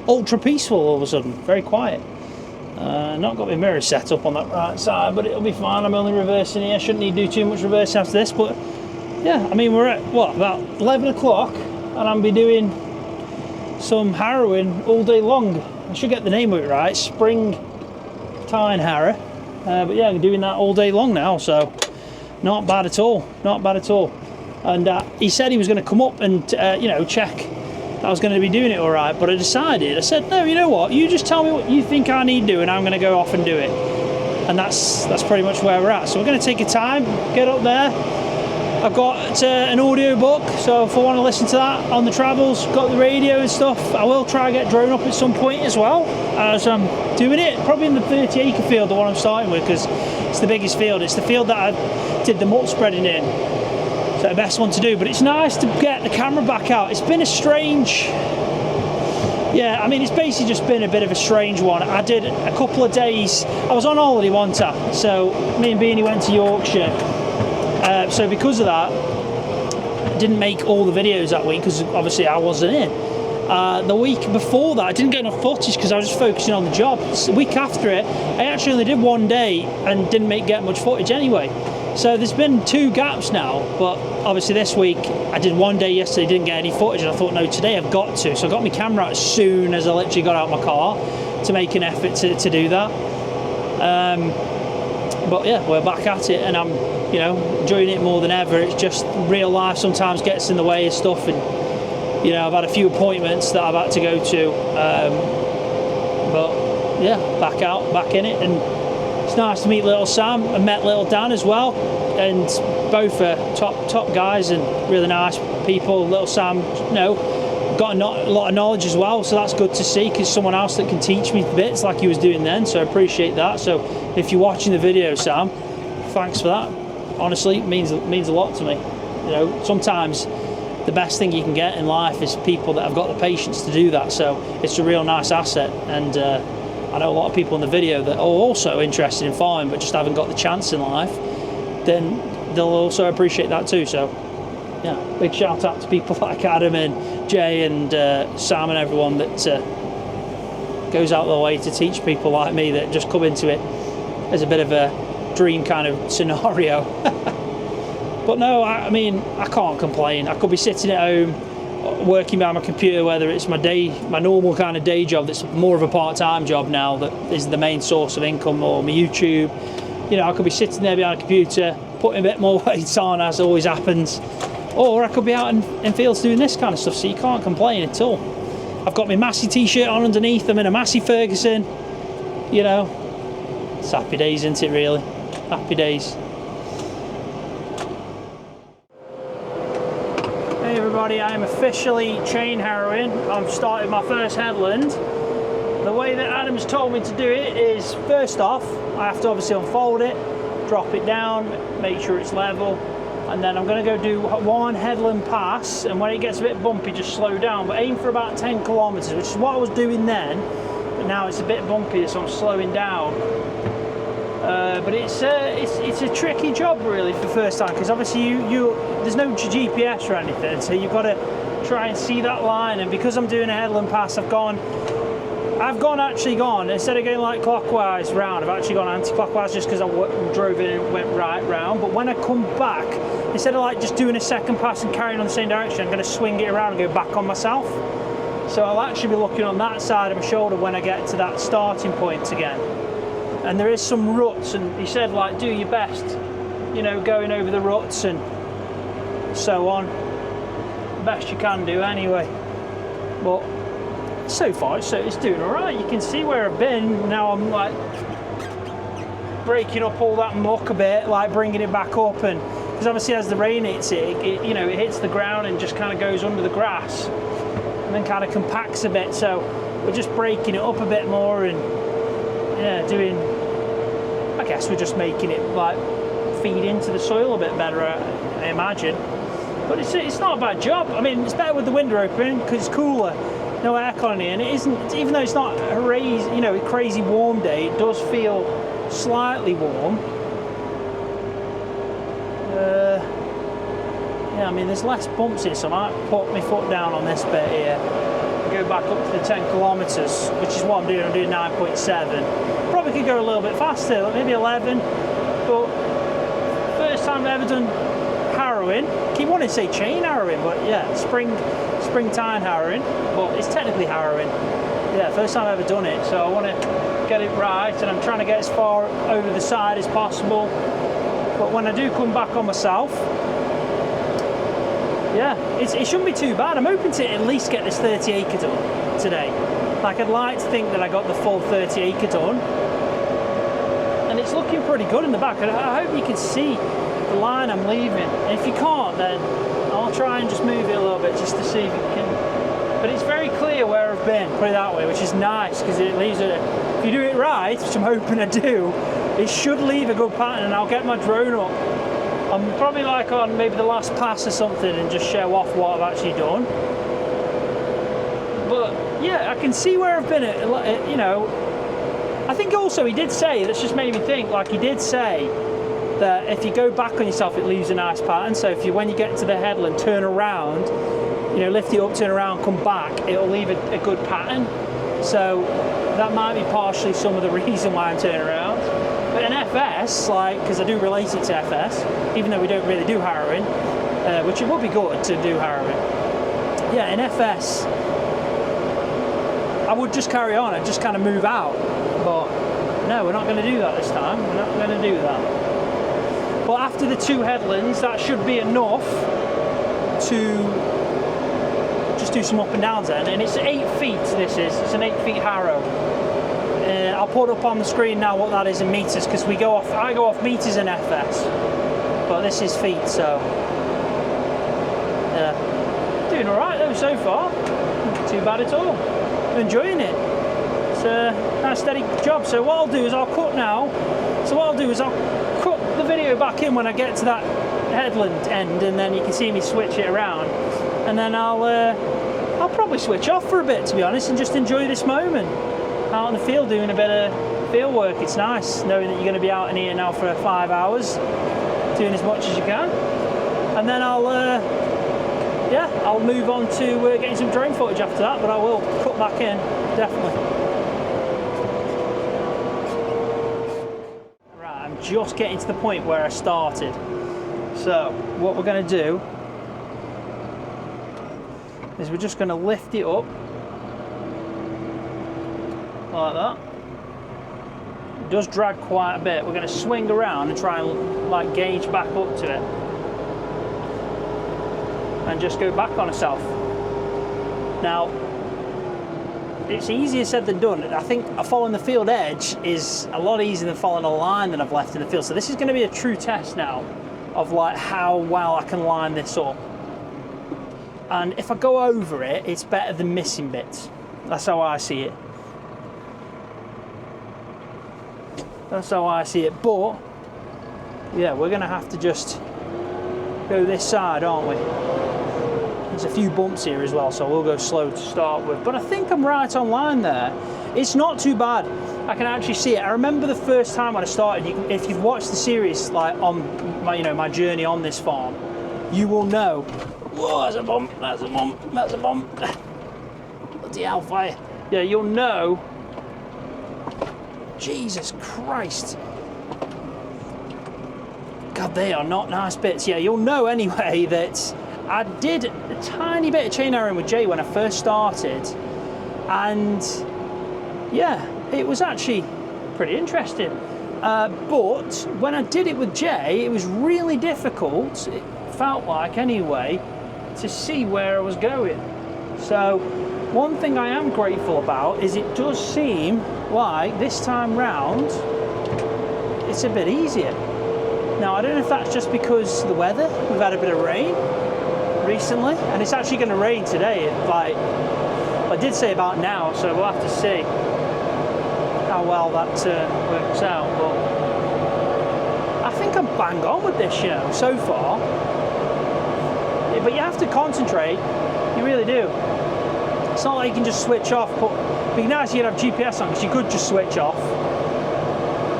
ultra peaceful all of a sudden, very quiet. Not got my mirror set up on that right side, but it'll be fine. I'm only reversing here. Shouldn't need to do too much reversing after this, but yeah, I mean, we're at what, about 11 o'clock, and I'll be doing some harrowing all day long. I should get the name of it right, Spring Tine Harrow. But yeah, I'm doing that all day long now, so not bad at all, not bad at all. And he said he was going to come up and you know, check that I was going to be doing it all right, but I said, no, you know what, you just tell me what you think I need to do and I'm going to go off and do it. And that's pretty much where we're at. So we're going to take a time, get up there. I've got an audio book, so if I want to listen to that on the travels, got the radio and stuff. I will try and get drone up at some point as well, as I'm doing it, probably in the 30 acre field, the one I'm starting with, because it's the biggest field. It's the field that I did the mult spreading in. It's the best one to do, but it's nice to get the camera back out. It's been a strange, yeah, I mean, it's basically just been a bit of a strange one. I did a couple of days, I was on holiday one time, so me and Beanie went to Yorkshire. So because of that, I didn't make all the videos that week because obviously I wasn't in. The week before that, I didn't get enough footage because I was just focusing on the job. The week after it, I actually only did one day and didn't get much footage anyway. So there's been 2 gaps now, but obviously this week I did one day yesterday, didn't get any footage, and I thought, no, today I've got to. So I got my camera out as soon as I literally got out of my car to make an effort to do that. But yeah, we're back at it, and I'm, you know, enjoying it more than ever. It's just real life sometimes gets in the way of stuff, and you know, I've had a few appointments that I've had to go to, but yeah, back out, back in it, and it's nice to meet little Sam. I met little Dan as well, and both are top guys and really nice people. Little Sam, you know, got a lot of knowledge as well, so that's good to see, because someone else that can teach me bits like he was doing then, so I appreciate that. So if you're watching the video, Sam, thanks for that. Honestly, it means a lot to me. You know, sometimes the best thing you can get in life is people that have got the patience to do that, so it's a real nice asset. And I know a lot of people in the video that are also interested in farming but just haven't got the chance in life, then they'll also appreciate that too. So yeah, big shout out to people like Adam and Jay and Sam and everyone that goes out of their way to teach people like me that just come into it as a bit of a dream kind of scenario. But no, I mean, I can't complain. I could be sitting at home working behind my computer, whether it's my normal kind of day job that's more of a part-time job now that is the main source of income, or my YouTube. You know, I could be sitting there behind a computer putting a bit more weight on, as always happens, or I could be out in fields doing this kind of stuff, so you can't complain at all. I've got my Massey t-shirt on underneath, I'm in a Massey Ferguson, you know, it's happy days, isn't it, really? Happy days. Hey everybody, I am officially chain harrowing. I've started my first headland. The way that Adam's told me to do it is, first off, I have to obviously unfold it, drop it down, make sure it's level, and then I'm going to go do one headland pass, and when it gets a bit bumpy, just slow down, but aim for about 10 kilometres, which is what I was doing then, but now it's a bit bumpy, so I'm slowing down. But it's a tricky job really for first time, because obviously there's no GPS or anything, so you've got to try and see that line. And because I'm doing a headland pass, I've actually gone instead of going like clockwise round, I've actually gone anti-clockwise just because I drove in and went right round. But when I come back, instead of like just doing a second pass and carrying on the same direction, I'm going to swing it around and go back on myself. So I'll actually be looking on that side of my shoulder when I get to that starting point again. And there is some ruts, and he said like do your best, you know, going over the ruts and so on, best you can do anyway. But so far it's doing all right. You can see where I've been. Now I'm like breaking up all that muck a bit, like bringing it back up, and because obviously as the rain hits it, you know, it hits the ground and just kind of goes under the grass and then kind of compacts a bit. So we're just breaking it up a bit more and yeah, I guess we're just making it like feed into the soil a bit better, I imagine. But it's not a bad job. I mean, it's better with the window open because it's cooler, no aircon in here, and it isn't. Even though it's not a crazy warm day, it does feel slightly warm. Yeah, I mean, there's less bumps here, so I might put my foot down on this bit here. Go back up to the 10 kilometres, which is what I'm doing. I'm doing 9.7. Probably could go a little bit faster, like maybe 11. But first time I've ever done harrowing. Keep wanting to say chain harrowing, but yeah, springtime harrowing. But it's technically harrowing. Yeah, first time I've ever done it, so I want to get it right, and I'm trying to get as far over the side as possible. But when I do come back on myself, yeah, it shouldn't be too bad. I'm hoping to at least get this 30 acre done today. Like, I'd like to think that I got the full 30 acre done. And it's looking pretty good in the back. I hope you can see the line I'm leaving. And if you can't, then I'll try and just move it a little bit just to see if you can. But it's very clear where I've been, put it that way, which is nice, because it leaves if you do it right, which I'm hoping I do, it should leave a good pattern, and I'll get my drone up. I'm probably like on maybe the last pass or something and just show off what I've actually done. But yeah, I can see where I've been at, you know. I think also he did say, that's just made me think, like he did say that if you go back on yourself, it leaves a nice pattern. So if when you get to the headland, turn around, you know, lift it up, turn around, come back, it'll leave a good pattern. So that might be partially some of the reason why I'm turning around. But in FS, like, because I do relate it to FS, even though we don't really do harrowing, which it would be good to do harrowing. Yeah, in FS, I would just carry on and just kind of move out. But no, we're not going to do that this time. We're not going to do that. But after the 2 headlands, that should be enough to just do some up and downs then. And it's 8 feet, this is. It's an 8 feet harrow. I'll put up on the screen now what that is in meters, because I go off meters in FS, but this is feet, so yeah, doing all right though so far. Not too bad at all. I'm enjoying it. It's a nice steady job. So what I'll do is I'll cut now. So what I'll do is I'll cut the video back in when I get to that headland end, and then you can see me switch it around, and then I'll probably switch off for a bit, to be honest, and just enjoy this moment. Out in the field doing a bit of field work. It's nice knowing that you're going to be out in here now for 5 hours, doing as much as you can, and then I'll move on to getting some drone footage after that. But I will cut back in, definitely. Right, I'm just getting to the point where I started. So what we're going to do is we're just going to lift it up like that. It does drag quite a bit. We're going to swing around and try and like gauge back up to it and just go back on itself. Now, it's easier said than done. I think following the field edge is a lot easier than following a line that I've left in the field. So this is going to be a true test now of like how well I can line this up. And if I go over it, it's better than missing bits. That's how I see it. That's how I see it. But yeah, we're going to have to just go this side, aren't we? There's a few bumps here as well, so we'll go slow to start with. But I think I'm right on line there. It's not too bad. I can actually see it. I remember the first time when I started, if you've watched the series, like on my, my journey on this farm, you will know. Whoa, that's a bump, that's a bump, that's a bump. Bloody hellfire. Yeah, you'll know. Jesus Christ. God, they are not nice bits. Yeah, you'll know anyway that I did a tiny bit of chain harrowing with Jay when I first started, and yeah, it was actually pretty interesting. But when I did it with Jay, it was really difficult, it felt like anyway, to see where I was going. So one thing I am grateful about is it does seem like this time round it's a bit easier. Now I don't know if that's just because of the weather. We've had a bit of rain recently, and it's actually going to rain today. Like I did say about now, so we'll have to see how well that works out. But I think I'm bang on with this, so far. Yeah, but you have to concentrate. You really do. It's not like you can just switch off. But it'd be nice if you could have GPS on, because you could just switch off.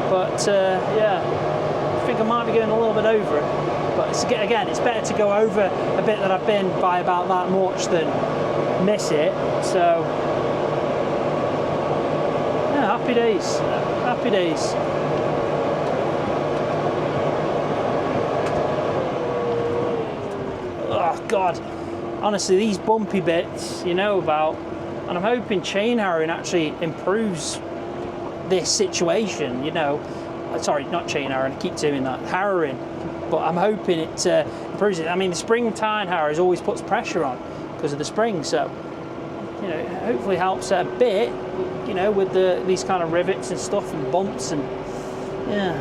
But yeah, I think I might be going a little bit over it. But again, it's better to go over a bit that I've been by about that much than miss it. So yeah, happy days. Happy days. Oh God. Honestly, these bumpy bits you know about, and I'm hoping chain harrowing actually improves this situation, Sorry, not chain harrowing, I keep doing that, harrowing, but I'm hoping it improves it. I mean, the spring tine harrows always puts pressure on because of the spring, so hopefully helps it a bit, with these kind of rivets and stuff and bumps, and yeah,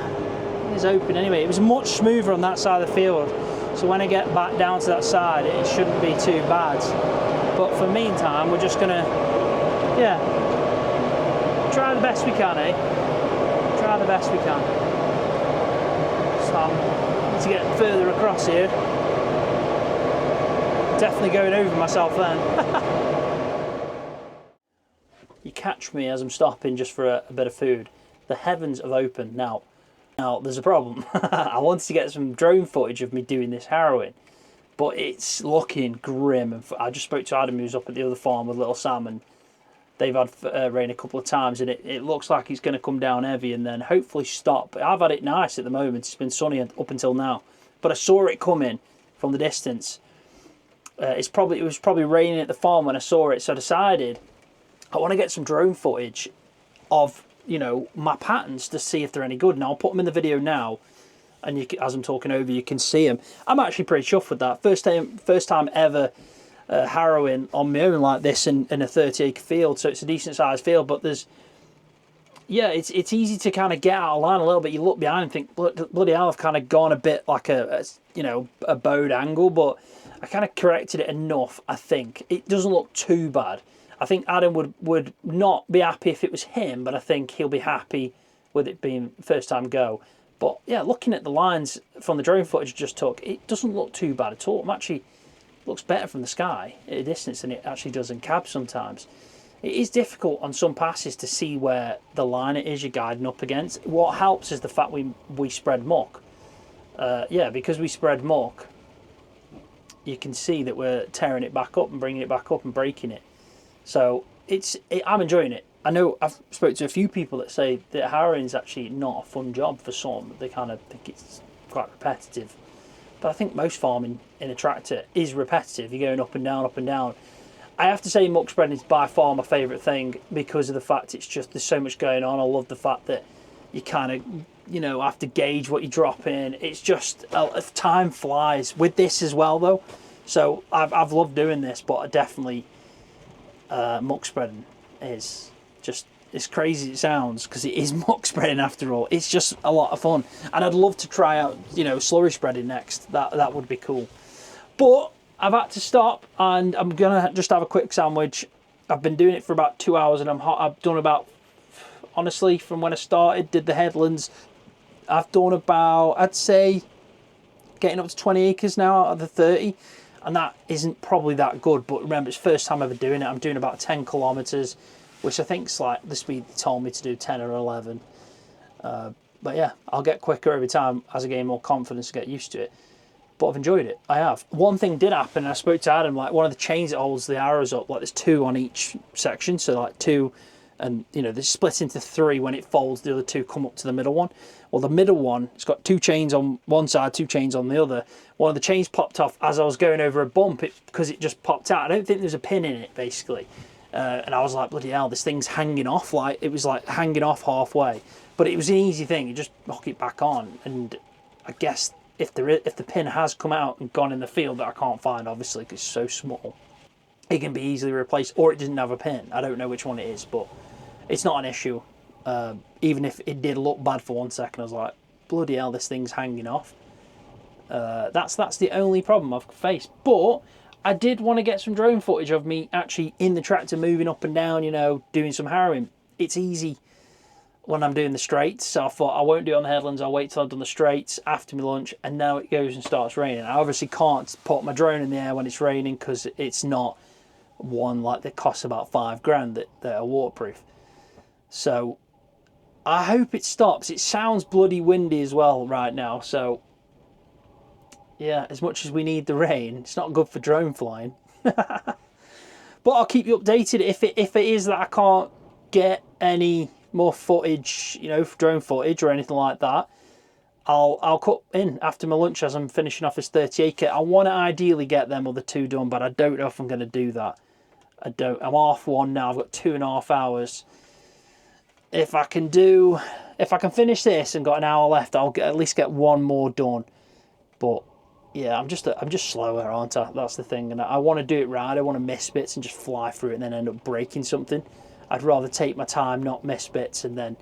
it's open anyway. It was much smoother on that side of the field. So when I get back down to that side, it shouldn't be too bad. But for the meantime, we're just gonna, try the best we can, Try the best we can. So I need to get further across here. Definitely going over myself then. You catch me as I'm stopping just for a bit of food. The heavens have opened now. Now, there's a problem. I wanted to get some drone footage of me doing this harrowing, but it's looking grim. And I just spoke to Adam, who's up at the other farm with little Sam, and they've had rain a couple of times, and it looks like it's going to come down heavy and then hopefully stop. I've had it nice at the moment. It's been sunny up until now, but I saw it coming from the distance. It was probably raining at the farm when I saw it, so I decided I want to get some drone footage of my patterns to see if they're any good. And I'll put them in the video now, and as I'm talking over, you can see them. I'm actually pretty chuffed with that. First time ever harrowing on my own like this in a 30-acre field, so it's a decent sized field. But it's easy to kind of get out of line a little bit. You look behind and think, bloody hell, I've kind of gone a bit like a bowed angle, but I kind of corrected it enough. I think it doesn't look too bad. I think Adam would not be happy if it was him, but I think he'll be happy with it being first time go. But yeah, looking at the lines from the drone footage I just took, it doesn't look too bad at all. It actually looks better from the sky at a distance than it actually does in cab sometimes. It is difficult on some passes to see where the line it is you're guiding up against. What helps is the fact we spread muck. Because we spread muck, you can see that we're tearing it back up and bringing it back up and breaking it. So I'm enjoying it. I know I've spoken to a few people that say that harrowing is actually not a fun job for some. They kind of think it's quite repetitive. But I think most farming in a tractor is repetitive. You're going up and down, up and down. I have to say muck spreading is by far my favourite thing because of the fact it's just there's so much going on. I love the fact that you kind of have to gauge what you drop in. It's just time flies with this as well though. So I've loved doing this, but I definitely muck spreading is just as crazy as it sounds, because it is muck spreading after all. It's just a lot of fun, and I'd love to try out slurry spreading next. That would be cool. But I've had to stop, and I'm gonna just have a quick sandwich. I've been doing it for about 2 hours, and I've done about, honestly, from when I started, did the headlands, I've done about, I'd say, getting up to 20 acres now out of the 30. And that isn't probably that good, but remember, it's first time ever doing it. I'm doing about 10 kilometres, which I think's like the speed they told me to do, 10 or 11. But yeah, I'll get quicker every time as I gain more confidence to get used to it. But I've enjoyed it. I have. One thing did happen, and I spoke to Adam, like one of the chains that holds the arrows up, like there's 2 on each section, so like 2, and you know, they split into 3 when it folds, the other 2 come up to the middle one. Well, the middle one, it's got 2 chains on one side, 2 chains on the other. One of the chains popped off as I was going over a bump because it just popped out. I don't think there's a pin in it, basically. And I was like, bloody hell, this thing's hanging off. Like, it was like hanging off halfway. But it was an easy thing. You just knock it back on. And I guess if the pin has come out and gone in the field that I can't find, obviously, because it's so small, it can be easily replaced. Or it doesn't have a pin. I don't know which one it is, but it's not an issue. Even if it did look bad for 1 second, I was like, bloody hell, this thing's hanging off. That's the only problem I've faced. But I did want to get some drone footage of me actually in the tractor moving up and down, you know, doing some harrowing. It's easy when I'm doing the straights, so I thought I won't do it on the headlands. I'll wait till I've done the straights after my lunch, and now it goes and starts raining. I obviously can't put my drone in the air when it's raining because it's not one like that costs about £5,000 that are waterproof. So I hope it stops. It sounds bloody windy as well right now, so yeah, as much as we need the rain, it's not good for drone flying. But I'll keep you updated if it is that I can't get any more footage, you know, drone footage or anything like that. I'll cut in after my lunch as I'm finishing off this 38 kit. I want to ideally get them other 2 done, but I don't know if I'm going to do that. I'm half one now. I've got 2.5 hours. If I can finish this and got an hour left, I'll at least get 1 more done. But yeah, I'm just slower, aren't I? That's the thing, and I want to do it right. I don't want to miss bits and just fly through it and then end up breaking something. I'd rather take my time, not miss bits, and then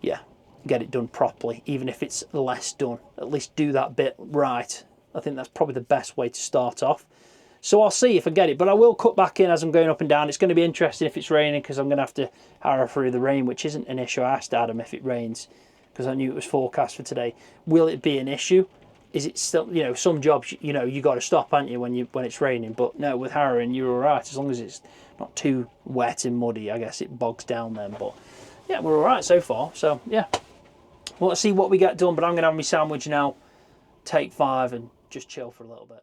yeah, get it done properly, even if it's less done. At least do that bit right. I think that's probably the best way to start off. So I'll see if I get it, but I will cut back in as I'm going up and down. It's going to be interesting if it's raining because I'm going to have to harrow through the rain, which isn't an issue. I asked Adam if it rains because I knew it was forecast for today. Will it be an issue? Is it still, you know, some jobs, you know, you got to stop, aren't you, when it's raining? But no, with harrowing, you're all right as long as it's not too wet and muddy. I guess it bogs down then, but yeah, we're all right so far. So yeah, well, let's see what we get done. But I'm going to have my sandwich now, take 5, and just chill for a little bit.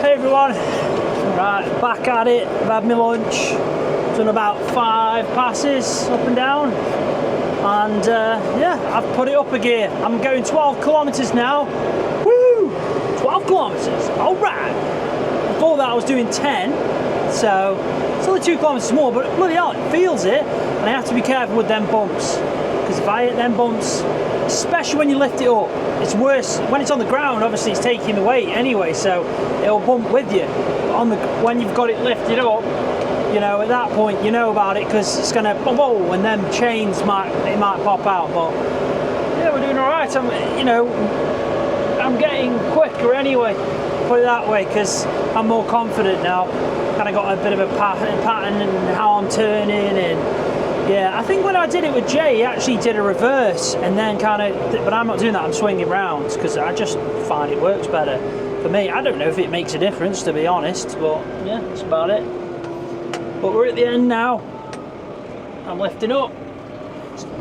Hey everyone, right, back at it. I've had my lunch, done about 5 passes up and down, and yeah, I've put it up a gear. I'm going 12 kilometres now. Woo! 12 kilometres, alright. Before that I was doing 10, so it's only 2 kilometres more, but bloody hell, it feels it. And I have to be careful with them bumps, because if I hit them bumps, especially when you lift it up, it's worse. When it's on the ground, obviously it's taking the weight anyway, so it'll bump with you. But when you've got it lifted up, you know, at that point you know about it, because it's gonna whoa, and then chains might pop out. But yeah, we're doing all right. I'm getting quicker anyway, put it that way, because I'm more confident now. Kind of got a bit of a pattern in how I'm turning, and yeah, I think when I did it with Jay, he actually did a reverse and then kind of, but I'm not doing that. I'm swinging round because I just find it works better for me. I don't know if it makes a difference, to be honest, but yeah, that's about it. But we're at the end now. I'm lifting up,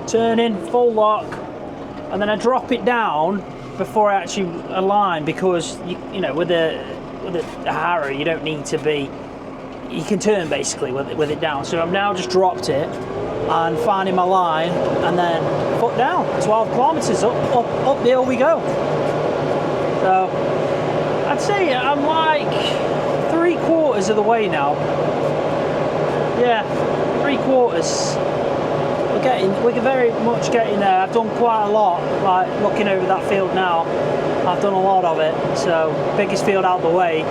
turning, full lock, and then I drop it down before I actually align, because you know, with a harrow, you don't need to be. You can turn basically with it down. So I've now just dropped it and finding my line, and then foot down. 12 kilometres up the hill we go. So I'd say I'm like 3/4 of the way now. Yeah, 3/4. We're very much getting there. I've done quite a lot. Like looking over that field now, I've done a lot of it. So biggest field out the way,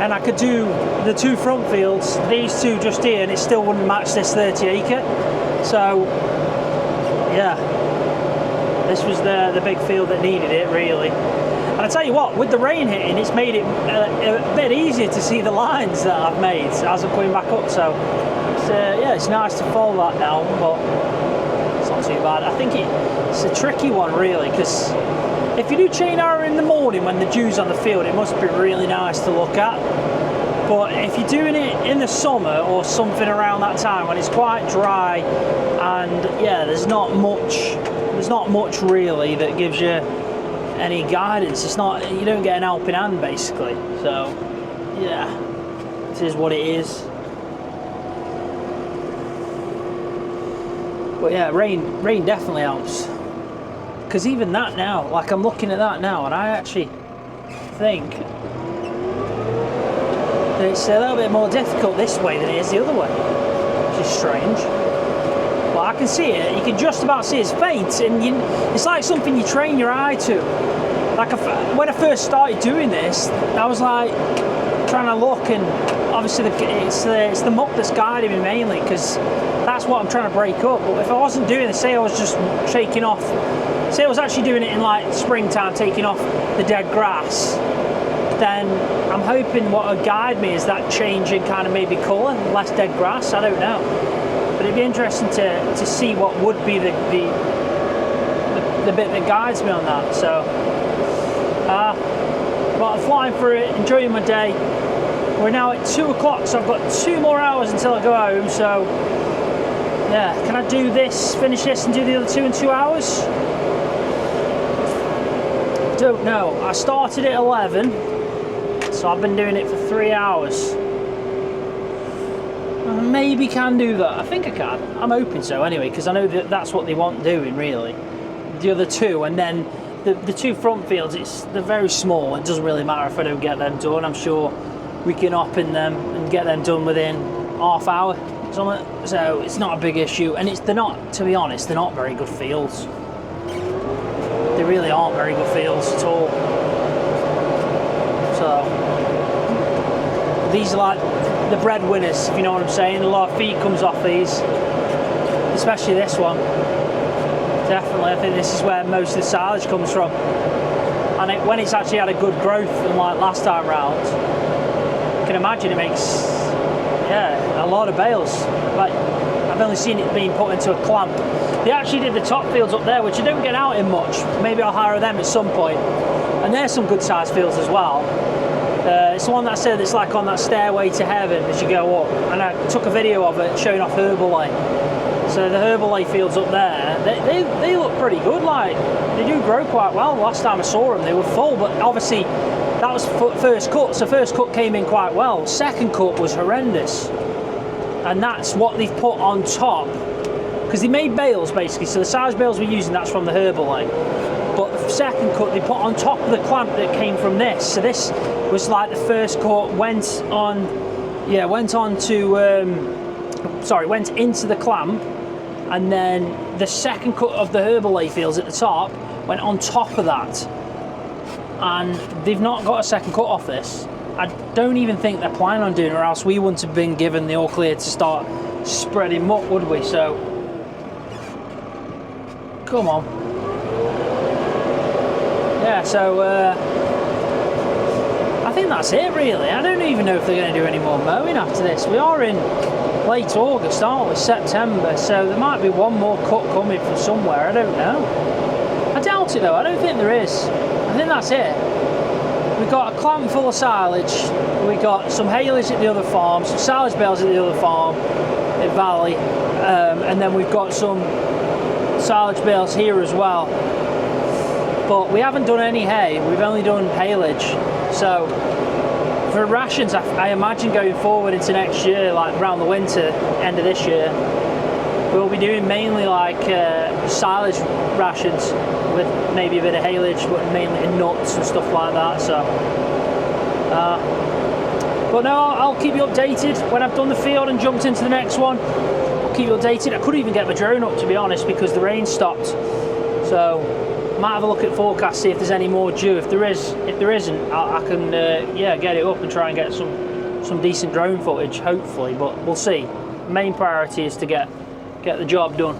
and I could do the 2 front fields, these 2 just here, and it still wouldn't match this 30 acre. So yeah, this was the big field that needed it really. And I tell you what, with the rain hitting, it's made it a bit easier to see the lines that I've made as I'm coming back up. So it's, yeah, it's nice to follow that now, but it's not too bad. I think it's a tricky one really, because if you do chain harrow in the morning when the dew's on the field, it must be really nice to look at. But if you're doing it in the summer or something around that time when it's quite dry and yeah, there's not much really that gives you any guidance. It's not, you don't get an helping hand basically. So yeah, it is what it is. But yeah, rain definitely helps. Because even that now, like I'm looking at that now, and I actually think that it's a little bit more difficult this way than it is the other way, which is strange. But I can see it, you can just about see it's faint, and it's like something you train your eye to. Like when I first started doing this, I was like trying to look, and obviously it's the muck that's guiding me mainly, because that's what I'm trying to break up. But if I wasn't doing this, say I was just shaking off, say I was actually doing it in like springtime, taking off the dead grass, then I'm hoping what would guide me is that change in kind of maybe colour, less dead grass, I don't know. But it'd be interesting to see what would be the bit that guides me on that. So, but I'm flying through it, enjoying my day. We're now at 2 o'clock, so I've got 2 more hours until I go home, so yeah, can I do this, finish this and do the other 2 in 2 hours? Don't know. I started at 11, so I've been doing it for 3 hours. I maybe can do that. I think I can. I'm hoping so anyway, because I know that that's what they want doing really. The other 2, and then the 2 front fields, they're very small. It doesn't really matter if I don't get them done. I'm sure we can up in them and get them done within half hour. So it's not a big issue, and they're not, to be honest, they're not very good fields. They really aren't very good fields at all. So these are like the breadwinners, if you know what I'm saying. A lot of feed comes off these, especially this one. Definitely, I think this is where most of the silage comes from. And when it's actually had a good growth, unlike last time round, you can imagine it makes, yeah, a lot of bales. Like, I've only seen it being put into a clamp. They actually did the top fields up there, which I don't get out in much. Maybe I'll hire them at some point. And there's some good sized fields as well. It's the one that I said that's like on that stairway to heaven as you go up. And I took a video of it showing off Herbal. So the Herbal fields up there, they look pretty good. Like, they do grow quite well. Last time I saw them, they were full, but obviously that was first cut. So first cut came in quite well. Second cut was horrendous. And that's what they've put on top, because they made bales basically, so the size bales we're using, that's from the Herbal. But the second cut they put on top of the clamp that came from this. So this was like the first cut went into the clamp, and then the second cut of the Herbal fields at the top went on top of that. And they've not got a second cut off this. I don't even think they're planning on doing it, or else we wouldn't have been given the all clear to start spreading muck, would we? So, come on. Yeah, so I think that's it really. I don't even know if they're going to do any more mowing after this. We are in late August, aren't we? September, so there might be one more cut coming from somewhere, I don't know. I doubt it though, I don't think there is. I think that's it. We've got a clamp full of silage, we've got some haylage at the other farm, some silage bales at the other farm at Valley, and then we've got some silage bales here as well. But we haven't done any hay, we've only done haylage. So for rations, I imagine going forward into next year, like around the winter, end of this year, we'll be doing mainly like silage rations with maybe a bit of haylage, but mainly in nuts and stuff like that. So, but no, I'll keep you updated when I've done the field and jumped into the next one. I'll keep you updated. I couldn't even get my drone up, to be honest, because the rain stopped. So, might have a look at forecast, see if there's any more due. If there isn't, I can get it up and try and get some decent drone footage, hopefully. But we'll see. Main priority is to get the job done,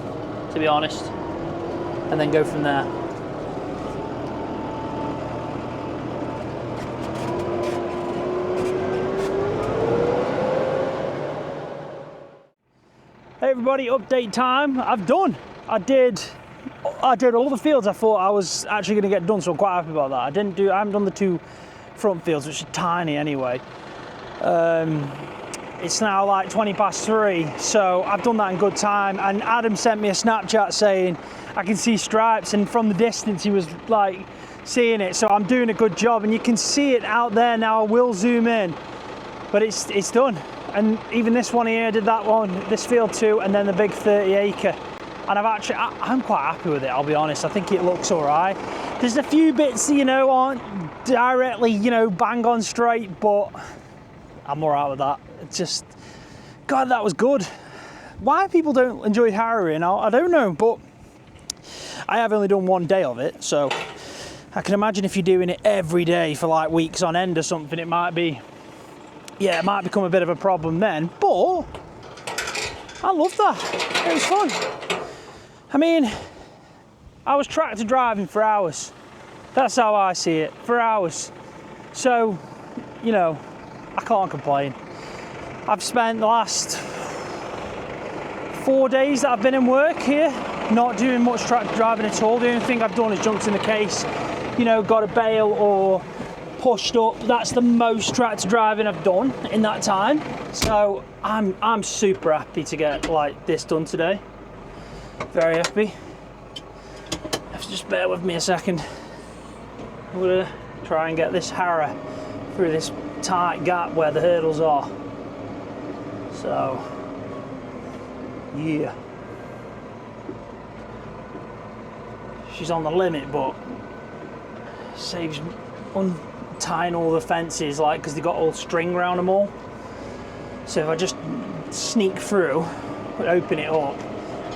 to be honest, and then go from there. Hey everybody, update time. I did I did all the fields I thought I was actually going to get done, so I'm quite happy about that. I haven't done the 2 front fields, which are tiny anyway. It's now like 3:20, so I've done that in good time. And Adam sent me a Snapchat saying I can see stripes, and from the distance he was like seeing it, so I'm doing a good job, and you can see it out there now. I will zoom in, but it's done. And even this one here, I did that one, this field too, and then the big 30 acre. And I'm quite happy with it, I'll be honest. I think it looks all right. There's a few bits, you know, aren't directly, you know, bang on straight, but I'm all right with that. It's just, God, that was good. Why people don't enjoy harrowing, I don't know, but I have only done 1 day of it, so I can imagine if you're doing it every day for like weeks on end or something, it might become a bit of a problem then, but I love that. It was fun. I mean, I was tractor driving for hours. That's how I see it, for hours. So, you know, I can't complain. I've spent the last 4 days that I've been in work here, not doing much tractor driving at all. The only thing I've done is jumped in the case, you know, got a bale or pushed up. That's the most tractor driving I've done in that time. So I'm super happy to get like this done today. Very happy. Have to just bear with me a second. I'm gonna try and get this harrow through this tight gap where the hurdles are. So, yeah. She's on the limit, but saves untying all the fences, like, because they got all string around them all. So if I just sneak through, open it up,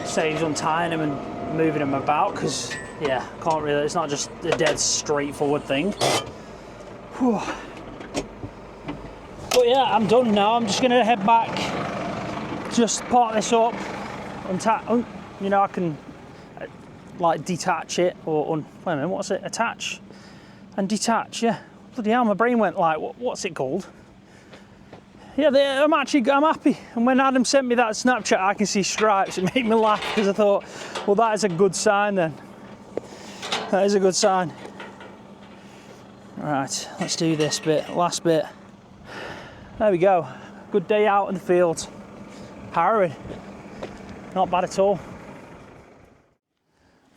saves untying them and moving them about, because yeah, can't really, it's not just a dead straightforward thing. Whew. But yeah, I'm done now. I'm just gonna head back, just part this up, you know, I can like detach it or wait a minute, what's it? Attach and detach. Yeah, bloody hell, my brain went like, what's it called? Yeah, I'm happy. And when Adam sent me that Snapchat, I can see stripes. It made me laugh because I thought, well, that is a good sign then. That is a good sign. All right, let's do this bit, last bit. There we go. Good day out in the fields. Harrowing. Not bad at all.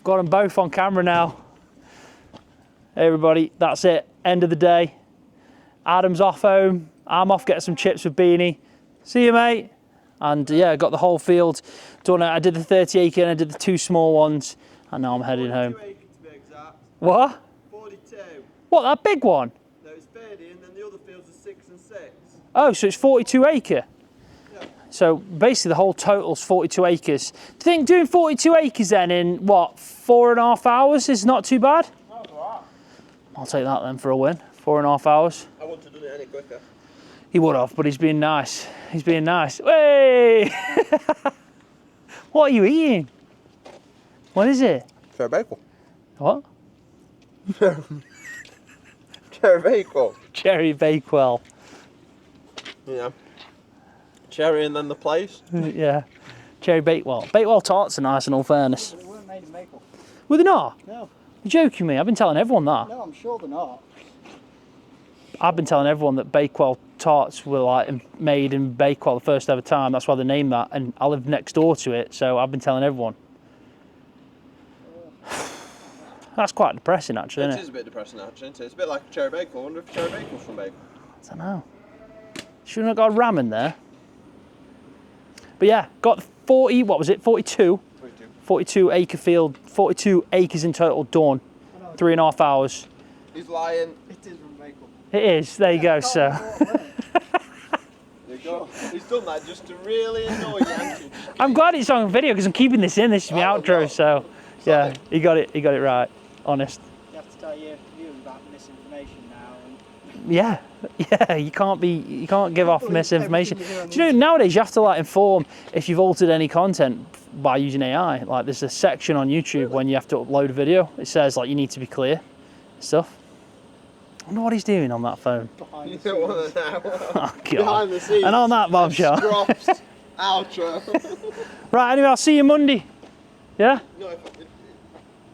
Got them both on camera now. Hey everybody, that's it. End of the day. Adam's off home. I'm off getting some chips with Beanie. See you, mate. And yeah, I got the whole field done. I did the 30 acre and I did the 2 small ones. And now I'm heading home. 42 acres to be exact. What? 42. What, that big one? No, it's 30 and then the other fields are 6 and 6. Oh, so it's 42 acre? Yeah. So basically the whole total's 42 acres. Do you think doing 42 acres then in, what, 4.5 hours is not too bad? That's alright. I'll take that then for a win. 4.5 hours. I wouldn't have done it any quicker. He would have, but he's being nice. He's being nice. Hey! What are you eating? What is it? Cherry Bakewell. What? Cherry Bakewell. Cherry Bakewell. Yeah. Cherry and then the place. Yeah. Cherry Bakewell. Bakewell tarts are nice in all fairness. They weren't made in Maple. Were they not? No. You're joking me. I've been telling everyone that. No, I'm sure they're not. I've been telling everyone that Bakewell tarts were like made in Bakewell the first ever time. That's why they named that. And I live next door to it, so I've been telling everyone. That's quite depressing, actually, isn't it? It is a bit depressing, actually, isn't it? It's a bit like Cherry Bakewell. I wonder if Cherry Bakewell's from Bakewell. I don't know. Shouldn't have got a ram in there. But yeah, got 40, what was it, 42? 42. 42 acre field, 42 acres in total done. 3.5 hours. He's lying. It is from Maple. It is, there you go, so. There you go. He's done that just to really annoy you. I'm glad it's on video because I'm keeping this in. This is my outro, so yeah, he got it right. Honest. You have to tell your viewers about misinformation now. Yeah, you can't give off misinformation. Do you know nowadays you have to like inform if you've altered any content by using AI. Like there's a section on YouTube when you have to upload a video. It says like you need to be clear, stuff. I wonder what he's doing on that phone. You don't want to know. Oh God. Behind the scenes. And on that bombshell.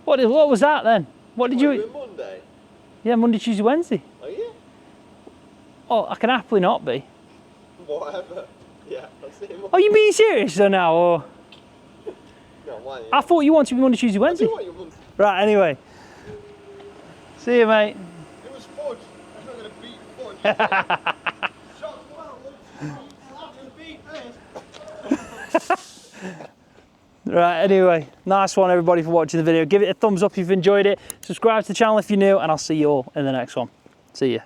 What was that then? What did you? Monday? Yeah, Monday, Tuesday, Wednesday. Oh yeah. Oh, I can happily not be. Whatever. Yeah, I'll see him. Are you being serious though now, or? No, why? I thought you wanted to be Monday, Tuesday, Wednesday. I do want you Monday. Right, anyway. See you, mate. It was fudge. I'm not going to beat fudge. Shots well. Right, anyway. Nice one, everybody, for watching the video. Give it a thumbs up if you've enjoyed it. Subscribe to the channel if you're new, and I'll see you all in the next one. See ya.